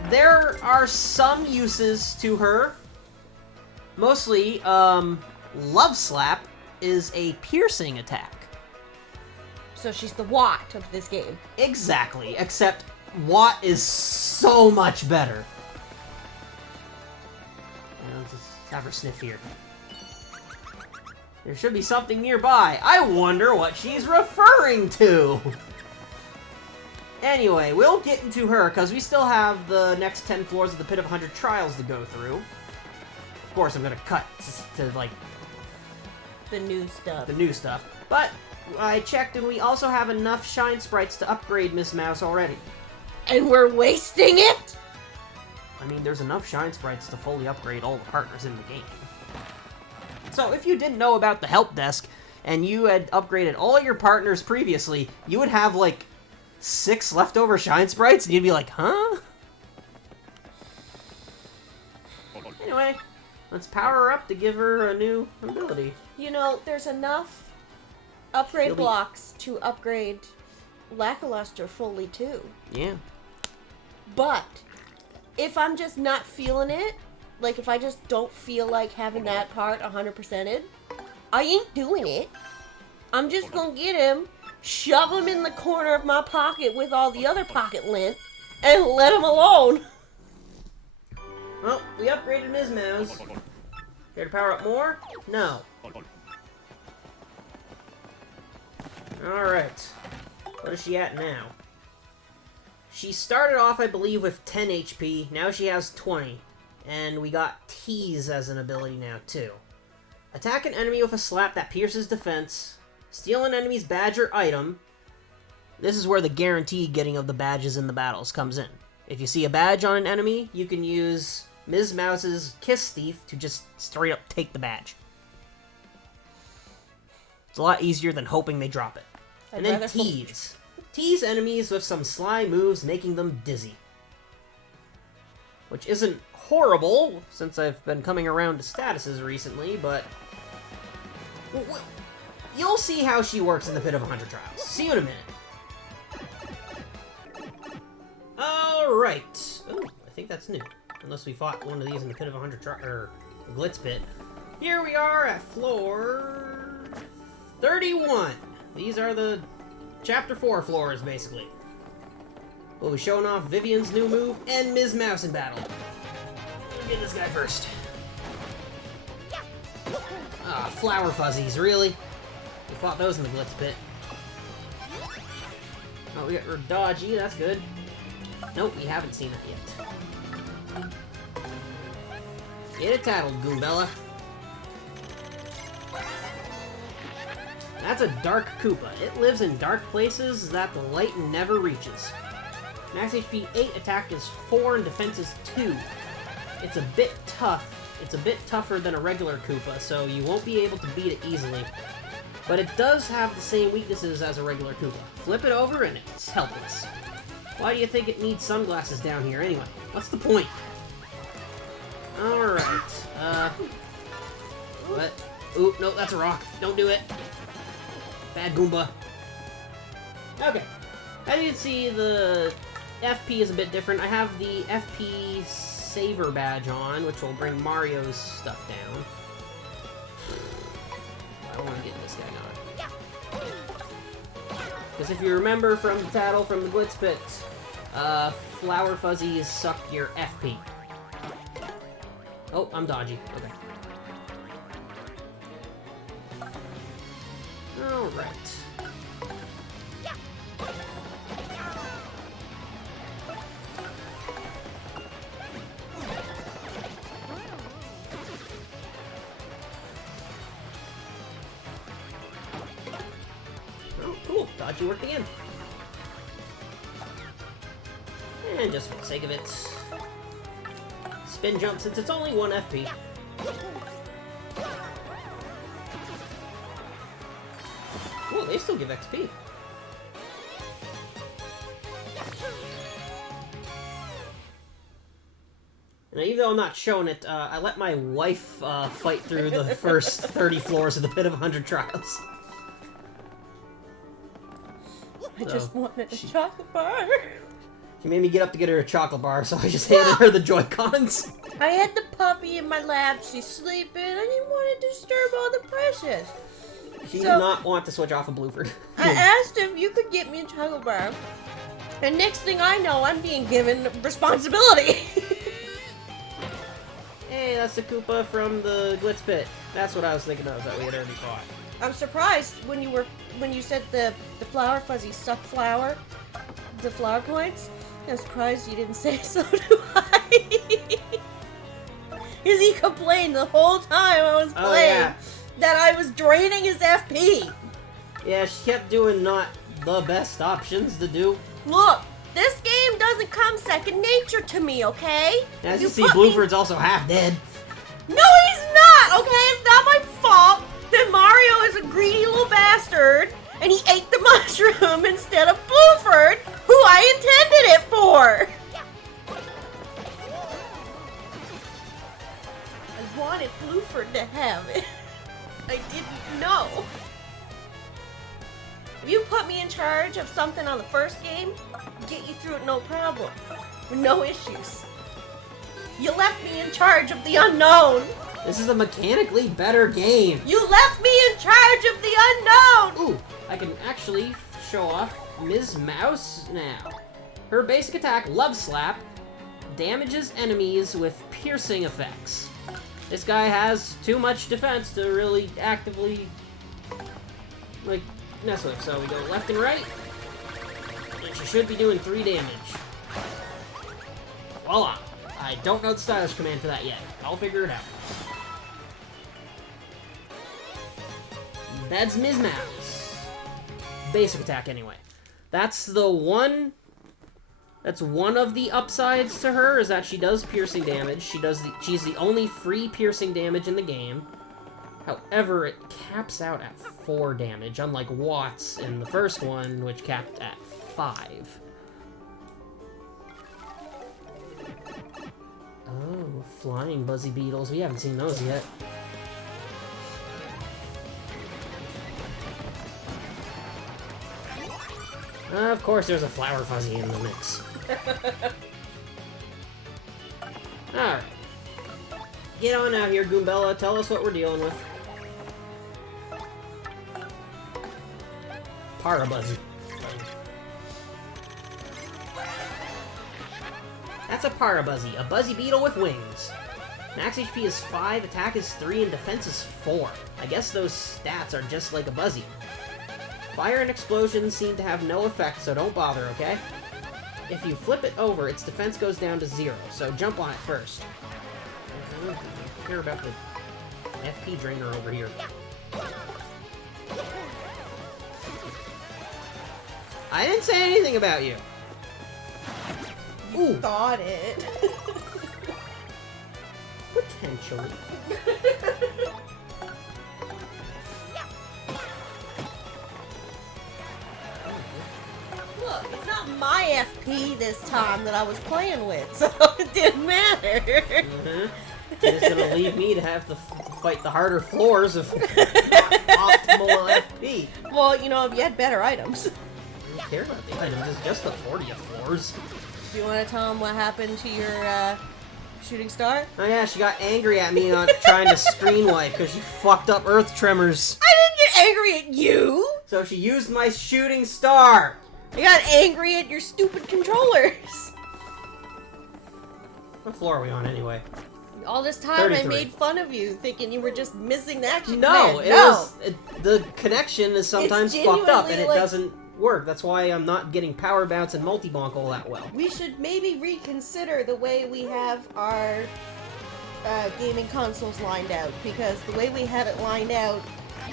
There are some uses to her. Mostly, Love Slap is a piercing attack. So she's the Watt of this game. Exactly, except Watt is so much better. Let's just have her sniff here. There should be something nearby. I wonder what she's referring to. Anyway, we'll get into her, because we still have the next 10 floors of the Pit of 100 Trials to go through. Of course, I'm going to cut to, like... The new stuff. The new stuff. But I checked, and we also have enough Shine Sprites to upgrade Miss Mouse already. And we're wasting it? I mean, there's enough Shine Sprites to fully upgrade all the partners in the game. So, if you didn't know about the help desk, and you had upgraded all your partners previously, you would have, like, 6 leftover Shine Sprites, and you'd be like, huh? Anyway, let's power her up to give her a new ability. You know, there's enough upgrade blocks to upgrade Lackluster fully, too. Yeah. But, if I'm just not feeling it, like if I just don't feel like having that part 100%ed, I ain't doing it. I'm just gonna get him, shove him in the corner of my pocket with all the other pocket lint, and let him alone. Well, we upgraded Ms. Mouse. Care to power up more? No. Alright. What is she at now? She started off, I believe, with 10 HP. Now she has 20. And we got Tease as an ability now, too. Attack an enemy with a slap that pierces defense. Steal an enemy's badge or item. This is where the guaranteed getting of the badges in the battles comes in. If you see a badge on an enemy, you can use Ms. Mouse's Kiss Thief to just straight up take the badge. It's a lot easier than hoping they drop it. And then Tease. Tease enemies with some sly moves, making them dizzy. Which isn't horrible, since I've been coming around to statuses recently, but... You'll see how she works in the Pit of 100 Trials. See you in a minute. Alright. Oh, I think that's new. Unless we fought one of these in the Pit of 100 Trials, or the Glitz Pit. Here we are at floor 31. These are the Chapter 4 floors, basically. We'll be showing off Vivian's new move and Ms. Mouse in battle. Let's get this guy first. Ah, flower fuzzies, really? We fought those in the Glitz Pit. Oh, we got her dodgy, that's good. Nope, we haven't seen it yet. Get it tattled, Goombella. That's a Dark Koopa. It lives in dark places that the light never reaches. Max HP 8, attack is 4, and defense is 2. It's a bit tough. It's a bit tougher than a regular Koopa, so you won't be able to beat it easily. But it does have the same weaknesses as a regular Koopa. Flip it over and it's helpless. Why do you think it needs sunglasses down here anyway? What's the point? Alright, what? Ooh, no, that's a rock. Don't do it. Bad Goomba. Okay. As you can see, the FP is a bit different. I have the FP Saver badge on, which will bring Mario's stuff down. I want to get this guy on. Because if you remember from the battle from the Glitz Pit, Flower Fuzzies suck your FP. Oh, I'm dodgy. Okay. Alright. dodgy work again. And just for the sake of it, spin jump since it's only 1 FP. Oh, they still give XP. And even though I'm not showing it, I let my wife fight through the first 30 floors of the Pit of 100 Trials. I just wanted a chocolate bar. She made me get up to get her a chocolate bar, so I just handed her the Joy-Cons. I had the puppy in my lap. She's sleeping. I didn't want to disturb all the precious. She did not want to switch off of Blueford. I asked if you could get me a chocolate bar. And next thing I know, I'm being given responsibility. Hey, that's the Koopa from the Glitz Pit. That's what I was thinking of that we had already fought. I'm surprised when you said the flower fuzzy suck flower, the flower coins. I'm surprised you didn't say so do I. Because he complained the whole time I was playing that I was draining his FP. Yeah, she kept doing not the best options to do. Look, this game doesn't come second nature to me, okay? As you see, Blueford's also half dead. No, he's not, okay? It's not my fault that Mario is a greedy little bastard and he ate the mushroom instead of Blueford, who I intended it for. I wanted Blueford to have it. I didn't know. If you put me in charge of something on the first game, I'll get you through it no problem. With no issues. You left me in charge of the unknown. This is a mechanically better game. You left me in charge of the unknown. Ooh, I can actually show off Ms. Mouse now. Her basic attack, Love Slap, damages enemies with piercing effects. This guy has too much defense to really actively, like, mess with. So we go left and right, and she should be doing 3 damage. Voila! I don't know the stylish command for that yet. I'll figure it out. That's Ms. Mouse. Basic attack, anyway. That's the one... That's one of the upsides to her, is that she does piercing damage. She's the only free piercing damage in the game. However, it caps out at 4 damage, unlike Watts in the first one, which capped at 5. Oh, flying Buzzy Beetles. We haven't seen those yet. Of course, there's a Flower Fuzzy in the mix. Alright. Get on out here, Goombella. Tell us what we're dealing with. Parabuzzy. That's a Parabuzzy, a Buzzy Beetle with wings. Max HP is 5, attack is 3, and defense is 4. I guess those stats are just like a Buzzy. Fire and explosions seem to have no effect, so don't bother, okay? If you flip it over, its defense goes down to 0, so jump on it first. I don't care about the FP drainer over here. I didn't say anything about you. You thought it. Potentially. Look, it's not my FP this time that I was playing with, so it didn't matter. It's gonna leave me to have to fight the harder floors of optimal FP. Well, you know, if you had better items. I don't care about the items, it's just the 40th floors. Do you want to tell them what happened to your shooting star? Oh yeah, she got angry at me on trying to screen wipe because she fucked up Earth Tremors. I didn't get angry at you! So she used my shooting star! I got angry at your stupid controllers! What floor are we on anyway? All this time 33. I made fun of you, thinking you were just missing the action No, command. the connection is sometimes fucked up and it like, doesn't work. That's why I'm not getting power bounce and multi-bonk all that well. We should maybe reconsider the way we have our gaming consoles lined out, because the way we have it lined out,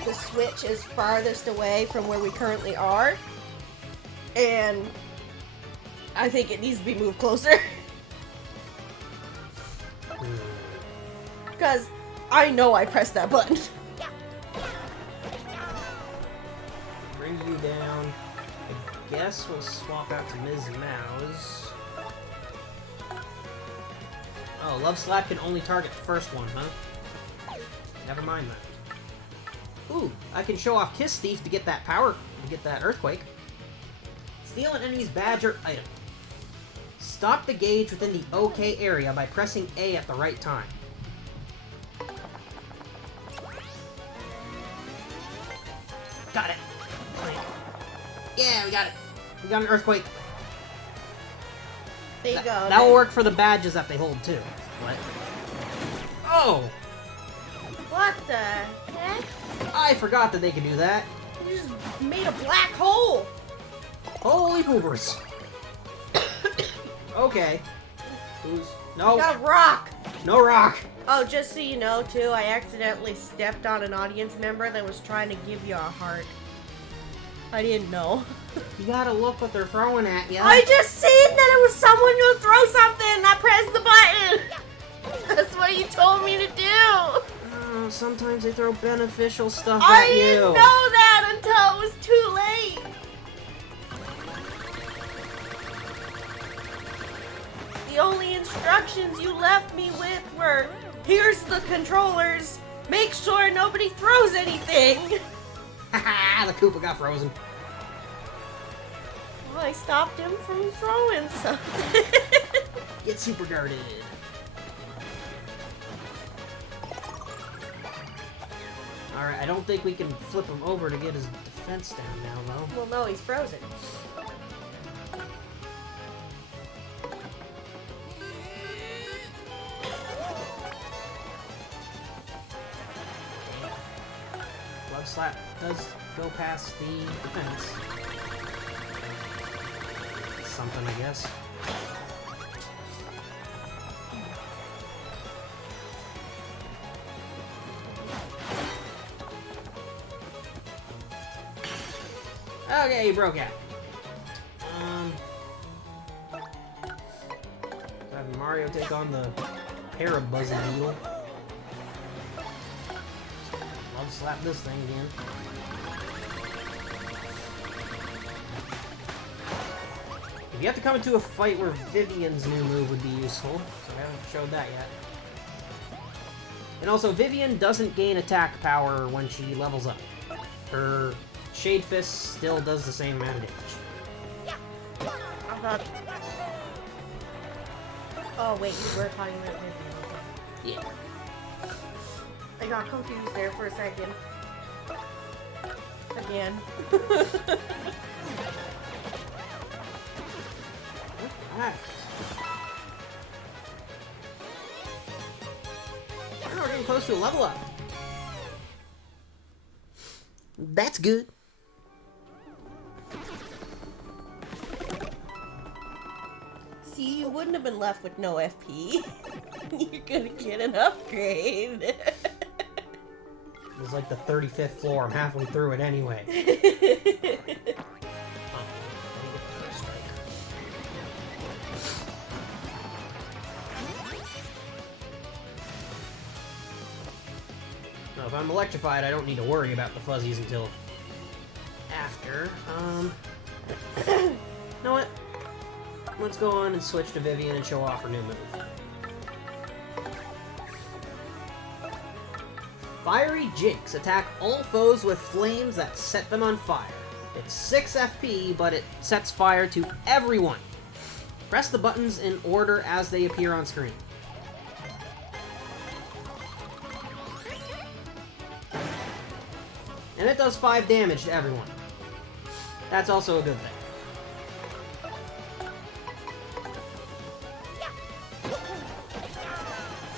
the Switch is farthest away from where we currently are, And I think it needs to be moved closer. Because I know I pressed that button. Bring you down. I guess we'll swap out to Ms. Mouse. Oh, Love Slap can only target the first one, huh? Never mind that. Ooh, I can show off Kiss Thief to get that power, to get that Earthquake. Steal an enemy's badge or item. Stop the gauge within the OK area by pressing A at the right time. Got it. Yeah, we got it. We got an Earthquake. There you go. That will work for the badges that they hold, too. What? Oh! What the heck? I forgot that they could do that. You just made a black hole! Holy poopers. Okay. Who's... No. Got rock! No rock! Oh, just so you know, too, I accidentally stepped on an audience member that was trying to give you a heart. I didn't know. You gotta look what they're throwing at you. I just seen that it was someone who throw something and I pressed the button! That's what you told me to do! Oh, sometimes they throw beneficial stuff I at you. didn't know that until it was too late! The only instructions you left me with were, here's the controllers, make sure nobody throws anything! Haha, the Koopa got frozen. Well, I stopped him from throwing something. Get super guarded. Alright, I don't think we can flip him over to get his defense down now, though. Well, no, he's frozen. Love Slap does go past the defense. Something, I guess. Okay, he broke out. Have Mario take on the Parabuzzy Needle. Love Slap this thing again. You have to come into a fight where Vivian's new move would be useful, so I haven't showed that yet. And also, Vivian doesn't gain attack power when she levels up. Her Shade Fist still does the same amount of damage. I thought... Oh, wait, you were talking about Vivian. Yeah. I got confused there for a second. Again. Alright. We're getting close to a level up. That's good. See, you wouldn't have been left with no FP. You're gonna get an upgrade. It was like the 35th floor. I'm halfway through it anyway. Now, if I'm electrified, I don't need to worry about the fuzzies until after. You know what? Let's go on and switch to Vivian and show off her new move. Fiery Jinx. Attack all foes with flames that set them on fire. It's 6 FP, but it sets fire to everyone. Press the buttons in order as they appear on screen. And it does 5 damage to everyone. That's also a good thing.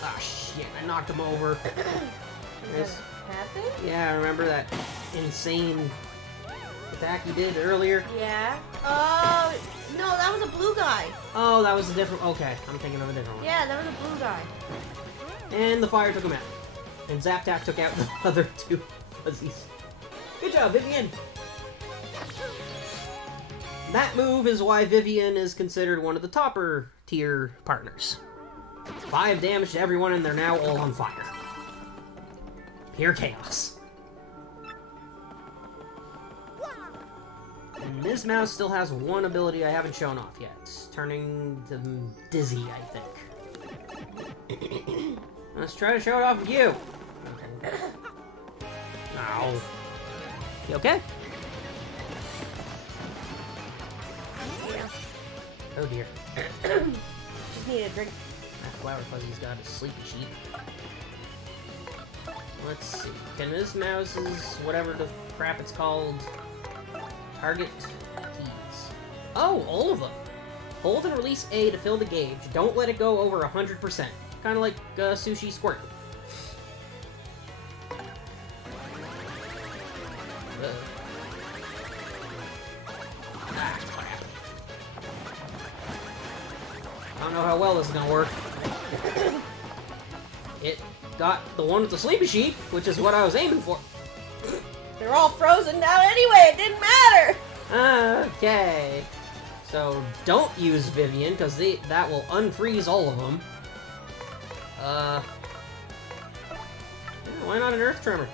Ah, shit, I knocked him over. Does that happen? Yeah, I remember that insane attack you did earlier. Yeah. Oh, no, that was a blue guy. Oh, that was a different... Okay, I'm thinking of a different one. Yeah, that was a blue guy. And the fire took him out. And Zaptak took out the other 2 fuzzies. Good job, Vivian! that move is why Vivian is considered one of the topper tier partners. 5 damage to everyone, and they're now all on fire. Pure chaos. And Ms. Mouse still has one ability I haven't shown off yet. Turning them dizzy, I think. Let's try to show it off with you. Okay. Ow. You okay? Oh dear. Just need a drink. That Flower Fuzzy's got a sleepy sheep. Let's see. Can this mouse's, whatever the crap it's called, target Thieves? Oh, all of them. Hold and release A to fill the gauge. Don't let it go over 100%. Kind of like Sushi Squirt. Ah, crap. I don't know how well this is gonna work. It got the one with the sleepy sheep, which is what I was aiming for. They're all frozen now anyway, it didn't matter! Okay. So don't use Vivian, because that will unfreeze all of them. Yeah, why not an Earth Tremor?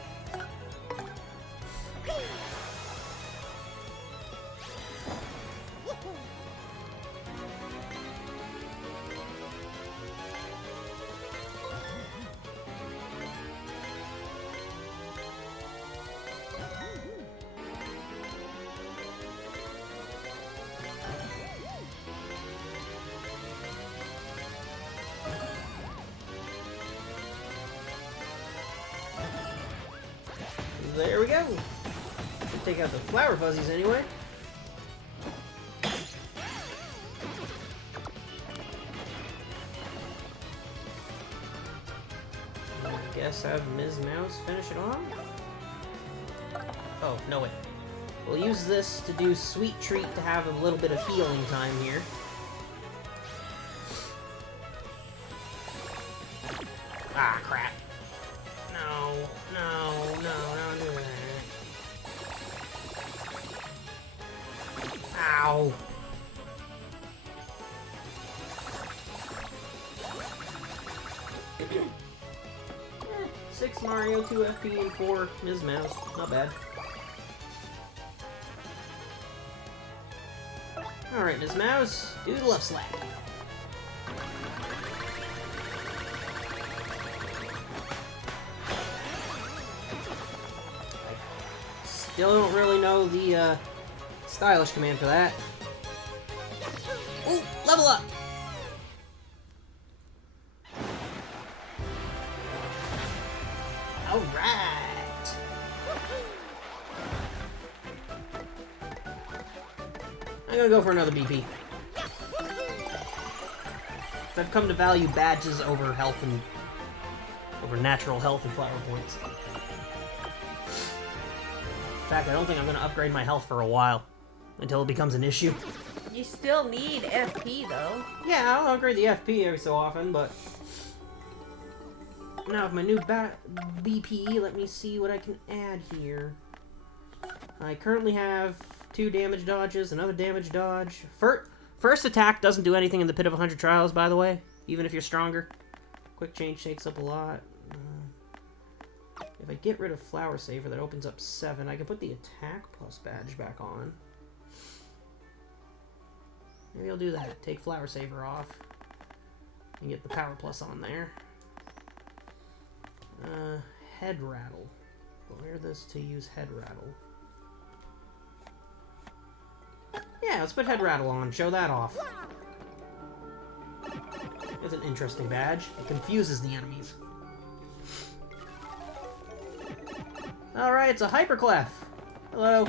There we go. Take out the Flower Fuzzies anyway. I guess have Ms. Mouse finish it off. Oh, no wait. We'll use this to do Sweet Treat to have a little bit of healing time here. Ah, crap. No, don't do that. Ow. Eh, 6 Mario, 2 FP, and 4 Ms. Mouse. Not bad. Alright, Ms. Mouse, do the left slap. Still don't really know the stylish command for that. Ooh, level up! Alright! I'm gonna go for another BP. I've come to value badges over health and over natural health and flower points. In fact, I don't think I'm going to upgrade my health for a while, until it becomes an issue. You still need FP, though. Yeah, I'll upgrade the FP every so often, but... Now, with my new BP, let me see what I can add here. I currently have 2 damage dodges, another damage dodge. First attack doesn't do anything in the Pit of 100 Trials, by the way, even if you're stronger. Quick change takes up a lot. If I get rid of Flower Saver, that opens up 7. I can put the Attack Plus badge back on. Maybe I'll do that. Take Flower Saver off. And get the Power Plus on there. Head Rattle. Wear this to use Head Rattle. Yeah, let's put Head Rattle on. Show that off. It's an interesting badge. It confuses the enemies. Alright, it's a Hyperclef. Hello.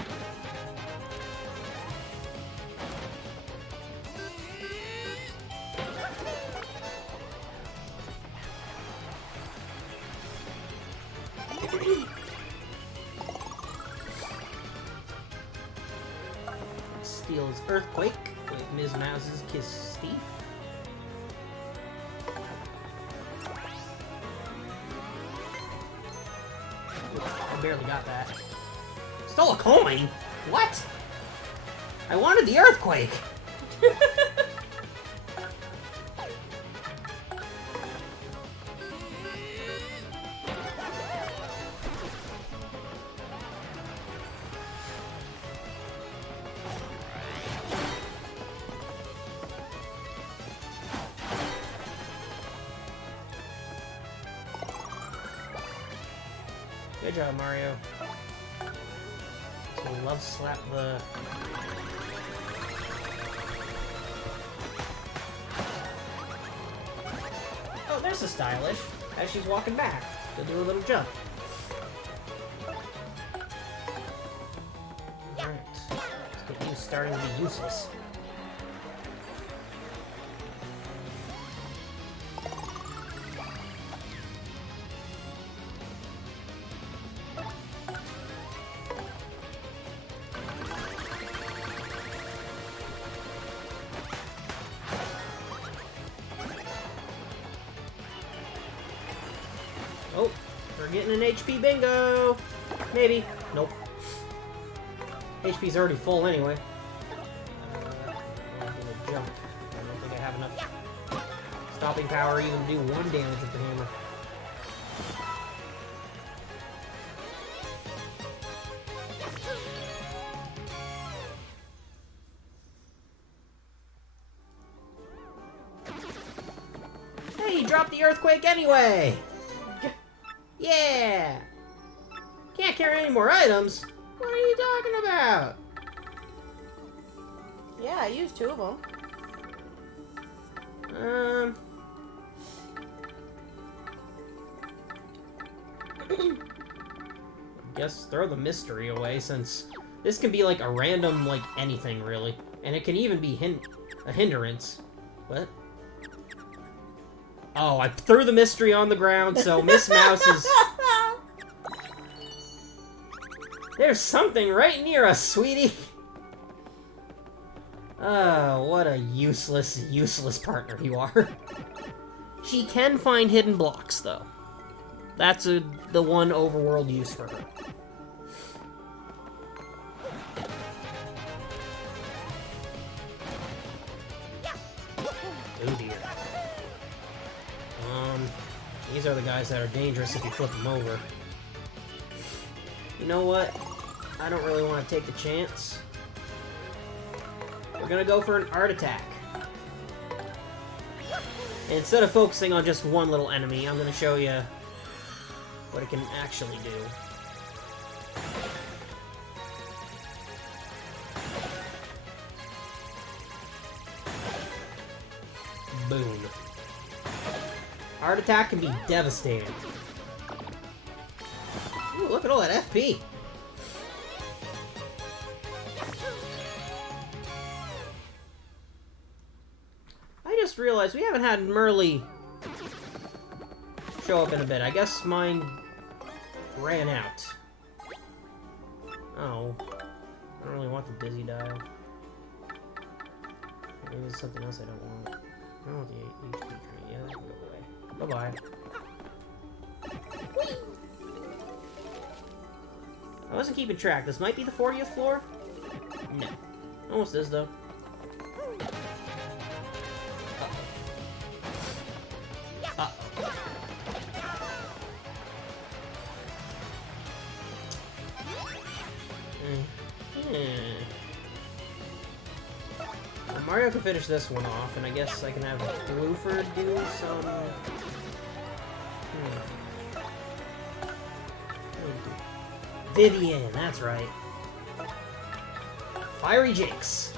Steals Earthquake with Ms. Mouse's Kiss Thief. I barely got that. Stole a coin? What? I wanted the earthquake! Good job, Mario. So love slap the... Oh, there's a stylish. As she's walking back. She'll do a little jump. Alright. Let's get you starting to be useless. Oh, we're getting an HP bingo! Maybe. Nope. HP's already full anyway. I'm gonna jump. I don't think I have enough stopping power even to do 1 damage with the hammer. Hey, you dropped the earthquake anyway! Yeah! Can't carry any more items? What are you talking about? Yeah, I used 2 of them. I guess throw the mystery away, since this can be like a random, like, anything, really. And it can even be a hindrance. What? Oh, I threw the mystery on the ground, so Miss Mouse is... There's something right near us, sweetie! Oh, what a useless, useless partner you are. She can find hidden blocks, though. That's the one overworld use for her. Oh dear. These are the guys that are dangerous if you flip them over. You know what? I don't really want to take the chance. We're gonna go for an art attack. And instead of focusing on just one little enemy, I'm gonna show you what it can actually do. Boom. Art attack can be devastating. Ooh, look at all that FP. I just realized we haven't had Merle show up in a bit. I guess mine ran out. Oh. I don't really want the Dizzy Dial. Maybe there's something else I don't want. I don't want the HP tree. Yeah, that can go away. Bye-bye. I wasn't keeping track. This might be the 40th floor? No. Almost is, though. Mario can finish this one off, and I guess I can have Bloofer do some... Vivian, that's right. Fiery Jinx.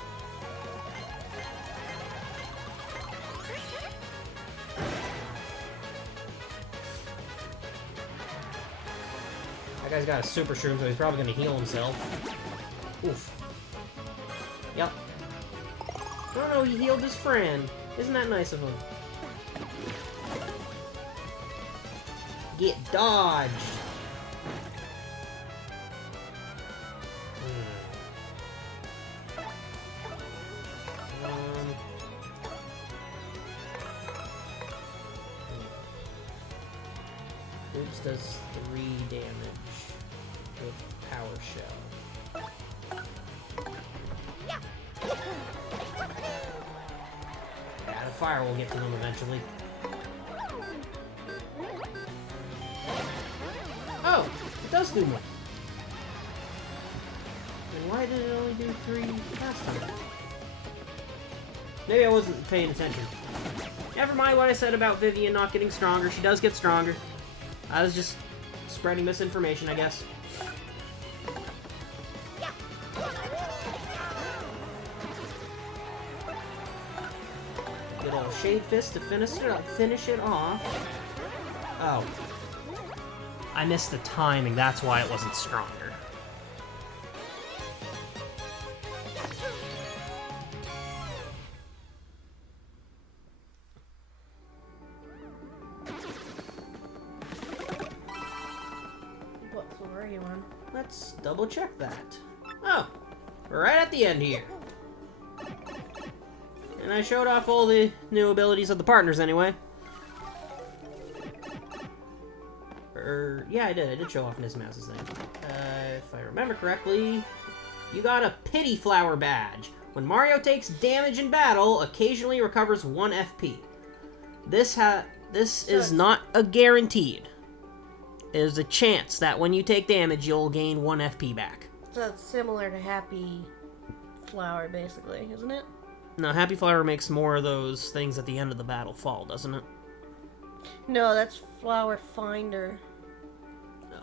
That guy's got a super shroom, so he's probably gonna heal himself. Oof. Yep. Oh no, he healed his friend. Isn't that nice of him? Get dodged. Oops does 3 damage with Power Shell. fire will get to them eventually. Oh, it does do more. And why did it only do 3 last time? Maybe I wasn't paying attention. Never mind what I said about Vivian not getting stronger. She does get stronger. I was just spreading misinformation, I guess. Good old Shade Fist to finish it off. Oh. I missed the timing, that's why it wasn't stronger. What floor are you on? Let's double check that. Oh, we're right at the end here. And I showed off all the new abilities of the partners anyway. Yeah, I did show off Miss Mouse's thing. If I remember correctly, you got a Pity Flower badge. When Mario takes damage in battle, occasionally recovers 1 FP. This is not a guaranteed. There's a chance that when you take damage, you'll gain 1 FP back. So it's similar to Happy Flower, basically, isn't it? No, Happy Flower makes more of those things at the end of the battle fall, doesn't it? No, that's Flower Finder. No.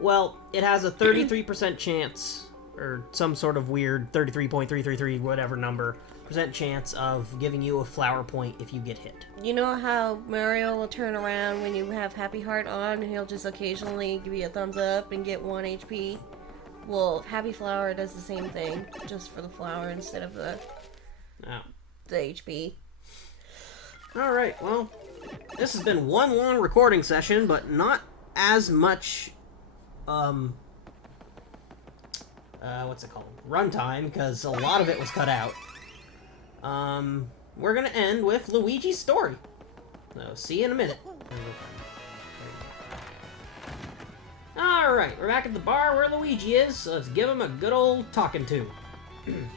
Well, it has a 33% chance, or some sort of weird 33.333 whatever number percent chance of giving you a flower point if you get hit. You know how Mario will turn around when you have Happy Heart on and he'll just occasionally give you a thumbs up and get 1 HP? Well, Happy Flower does the same thing, just for the flower instead of the HP. Alright, well, this has been one long recording session, but not as much, what's it called? Runtime, because a lot of it was cut out. We're gonna end with Luigi's story. So, see you in a minute. Alright, we're back at the bar where Luigi is, so let's give him a good old talking to. I'm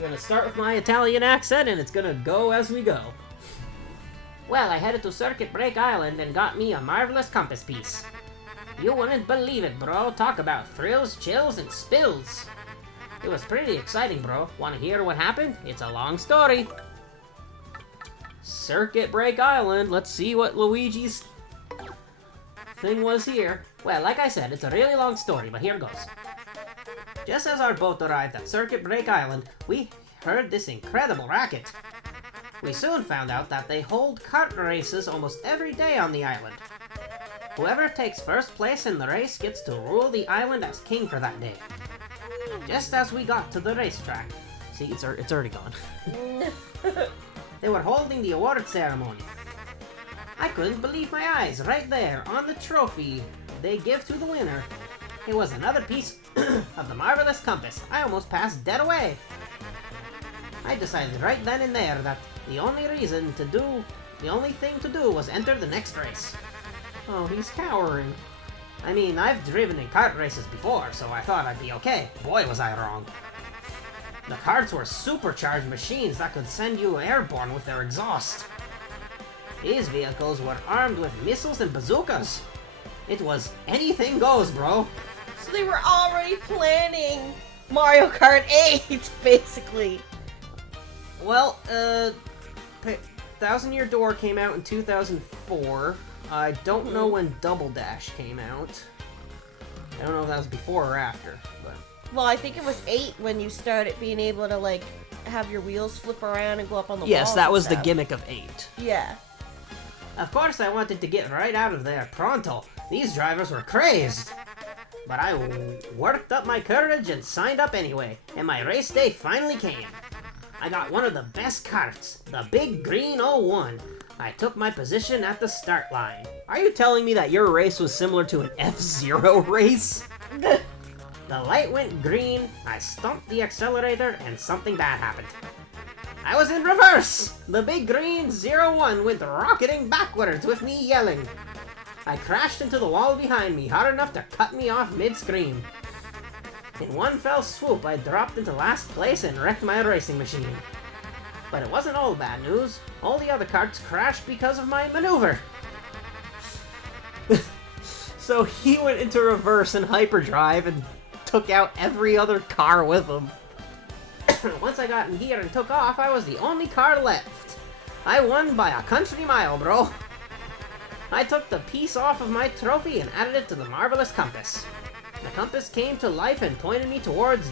gonna start with my Italian accent, and it's gonna go as we go. Well, I headed to Circuit Break Island and got me a marvelous compass piece. You wouldn't believe it, bro. Talk about thrills, chills, and spills. It was pretty exciting, bro. Want to hear what happened? It's a long story. Circuit Break Island. Let's see what Luigi's thing was here. Well, like I said, it's a really long story, but here goes. Just as our boat arrived at Circuit Break Island, we heard this incredible racket. We soon found out that they hold kart races almost every day on the island. Whoever takes first place in the race gets to rule the island as king for that day. Just as we got to the racetrack. See, it's already gone. They were holding the award ceremony. I couldn't believe my eyes right there on the trophy they give to the winner. It was another piece of the marvelous compass. I almost passed dead away. I decided right then and there that the only thing to do was enter the next race. Oh, he's cowering. I mean, I've driven in kart races before, so I thought I'd be okay. Boy, was I wrong. The karts were supercharged machines that could send you airborne with their exhaust. These vehicles were armed with missiles and bazookas. It was anything goes, bro. So they were already planning Mario Kart 8, basically. Well, Thousand Year Door came out in 2004. I don't know when Double Dash came out. I don't know if that was before or after, but... Well, I think it was 8 when you started being able to, like, have your wheels flip around and go up on the walls. Yes, that was the stuff. gimmick of 8. Yeah. Of course I wanted to get right out of there pronto. These drivers were crazed. But I worked up my courage and signed up anyway, and my race day finally came. I got one of the best karts, the big green 01. I took my position at the start line. Are you telling me that your race was similar to an F-Zero race? The light went green, I stomped the accelerator, and something bad happened. I was in reverse! The big green 01 went rocketing backwards with me yelling. I crashed into the wall behind me hard enough to cut me off mid-scream. In one fell swoop, I dropped into last place and wrecked my racing machine. But it wasn't all bad news. All the other carts crashed because of my maneuver. So he went into reverse in hyperdrive and took out every other car with him. Once I got in gear and took off, I was the only car left. I won by a country mile, bro. I took the piece off of my trophy and added it to the marvelous compass. The compass came to life and pointed me towards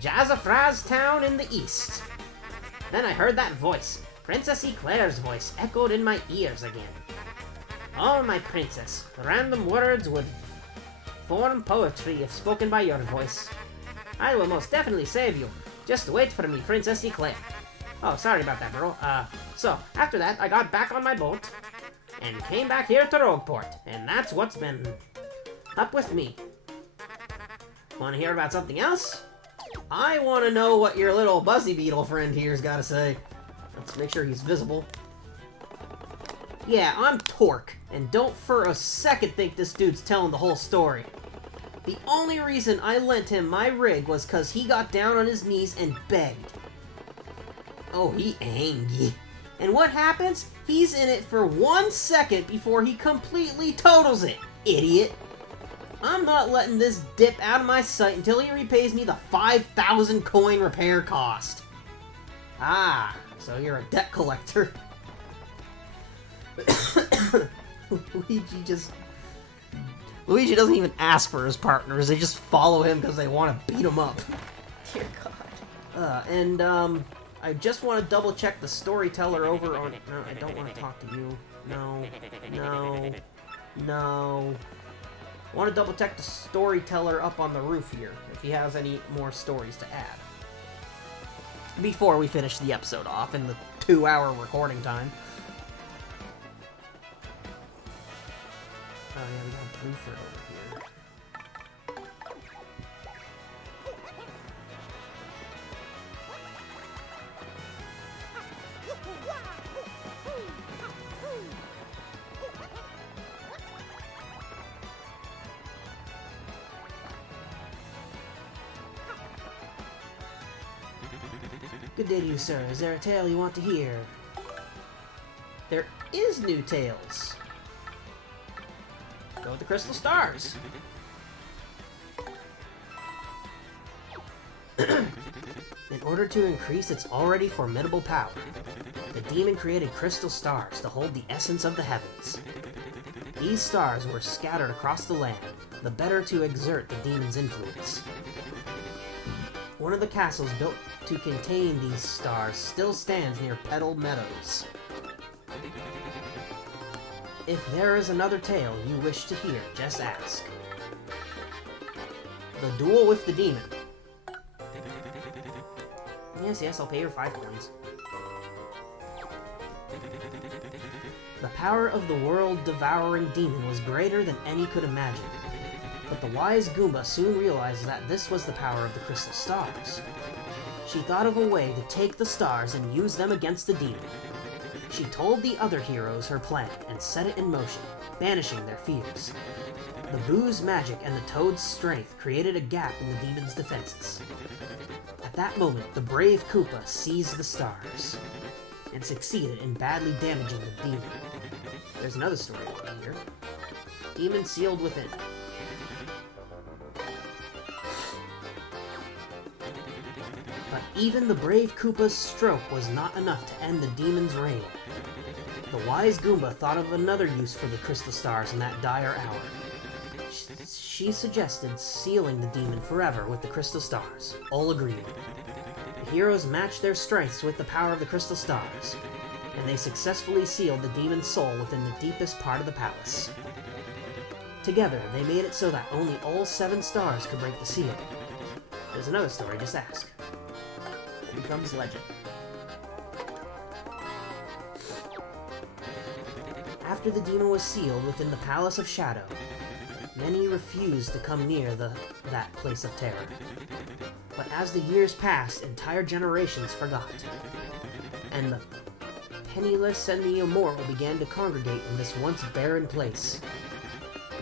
Jazzafraz Town in the east. Then I heard that voice, Princess Eclair's voice, echoed in my ears again. Oh, my princess, random words would form poetry if spoken by your voice. I will most definitely save you. Just wait for me, Princess Eclair. Oh, sorry about that, bro. So, after that, I got back on my boat and came back here to Rogueport, and that's what's been up with me. Want to hear about something else? I want to know what your little Buzzy Beetle friend here's got to say. Let's make sure he's visible. Yeah, I'm Torque, and don't for a second think this dude's telling the whole story. The only reason I lent him my rig was cause he got down on his knees and begged. Oh, he angry. And what happens? He's in it for 1 second before he completely totals it, idiot. I'm not letting this dip out of my sight until he repays me the 5,000 coin repair cost. Ah, so you're a debt collector. Luigi doesn't even ask for his partners, they just follow him because they want to beat him up. Dear God. I just want to double check the storyteller over on... No, I don't want to talk to you. No. I want to double check the storyteller up on the roof here, if he has any more stories to add. Before we finish the episode off in the 2-hour recording time. Oh yeah, we got Bruford over here. Good day to you, sir. Is there a tale you want to hear? There is new tales. Go with the crystal stars. In order to increase its already formidable power, the demon created crystal stars to hold the essence of the heavens. These stars were scattered across the land, the better to exert the demon's influence. One of the castles built to contain these stars still stands near Petal Meadows. If there is another tale you wish to hear, just ask. The duel with the demon. Yes, I'll pay your 5 coins. The power of the world-devouring demon was greater than any could imagine. But the wise Goomba soon realized that this was the power of the crystal stars. She thought of a way to take the stars and use them against the demon. She told the other heroes her plan and set it in motion, banishing their fears. The Boo's magic and the Toad's strength created a gap in the demon's defenses. At that moment, the brave Koopa seized the stars and succeeded in badly damaging the demon. There's another story here. Demon sealed within. But even the brave Koopa's stroke was not enough to end the demon's reign. The wise Goomba thought of another use for the crystal stars in that dire hour. She suggested sealing the demon forever with the crystal stars. All agreed. The heroes matched their strengths with the power of the crystal stars, and they successfully sealed the demon's soul within the deepest part of the palace. Together, they made it so that only all 7 stars could break the seal. There's another story, just ask. Here comes legend. After the demon was sealed within the Palace of Shadow, many refused to come near that place of terror. But as the years passed, entire generations forgot, and the penniless and the immoral began to congregate in this once barren place.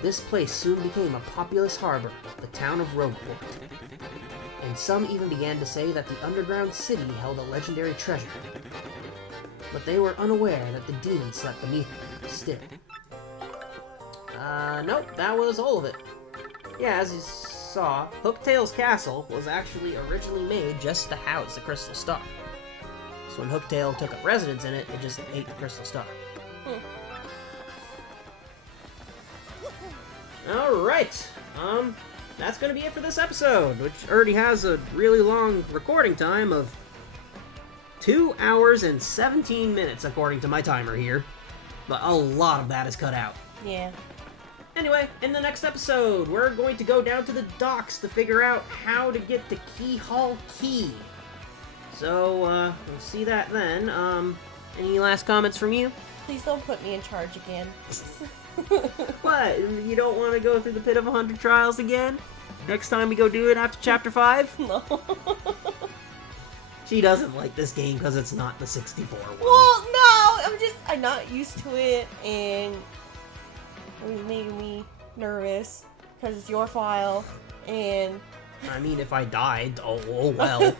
This place soon became a populous harbor, the town of Rogueport. and some even began to say that the underground city held a legendary treasure. But they were unaware that the demon slept beneath them still. Nope, that was all of it. Yeah, as you saw, Hooktail's castle was actually originally made just to house the Crystal Star. So when Hooktail took up residence in it, it just ate the Crystal Star. Alright, that's gonna be it for this episode, which already has a really long recording time of 2 hours and 17 minutes, according to my timer here. But a lot of that is cut out. Yeah. Anyway, in the next episode, we're going to go down to the docks to figure out how to get the Key Hall key. So, we'll see that then. Any last comments from you? Please don't put me in charge again. What? You don't want to go through the Pit of 100 Trials again? Next time we go do it after Chapter 5? No. She doesn't like this game because it's not the 64 one. Well, no! I'm not used to it, and it was making me nervous because it's your file, and I mean, if I died, oh well.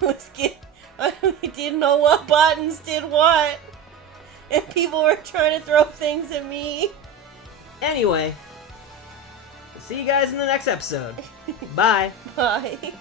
I didn't know what buttons did what, and people were trying to throw things at me. Anyway, see you guys in the next episode. Bye. Bye.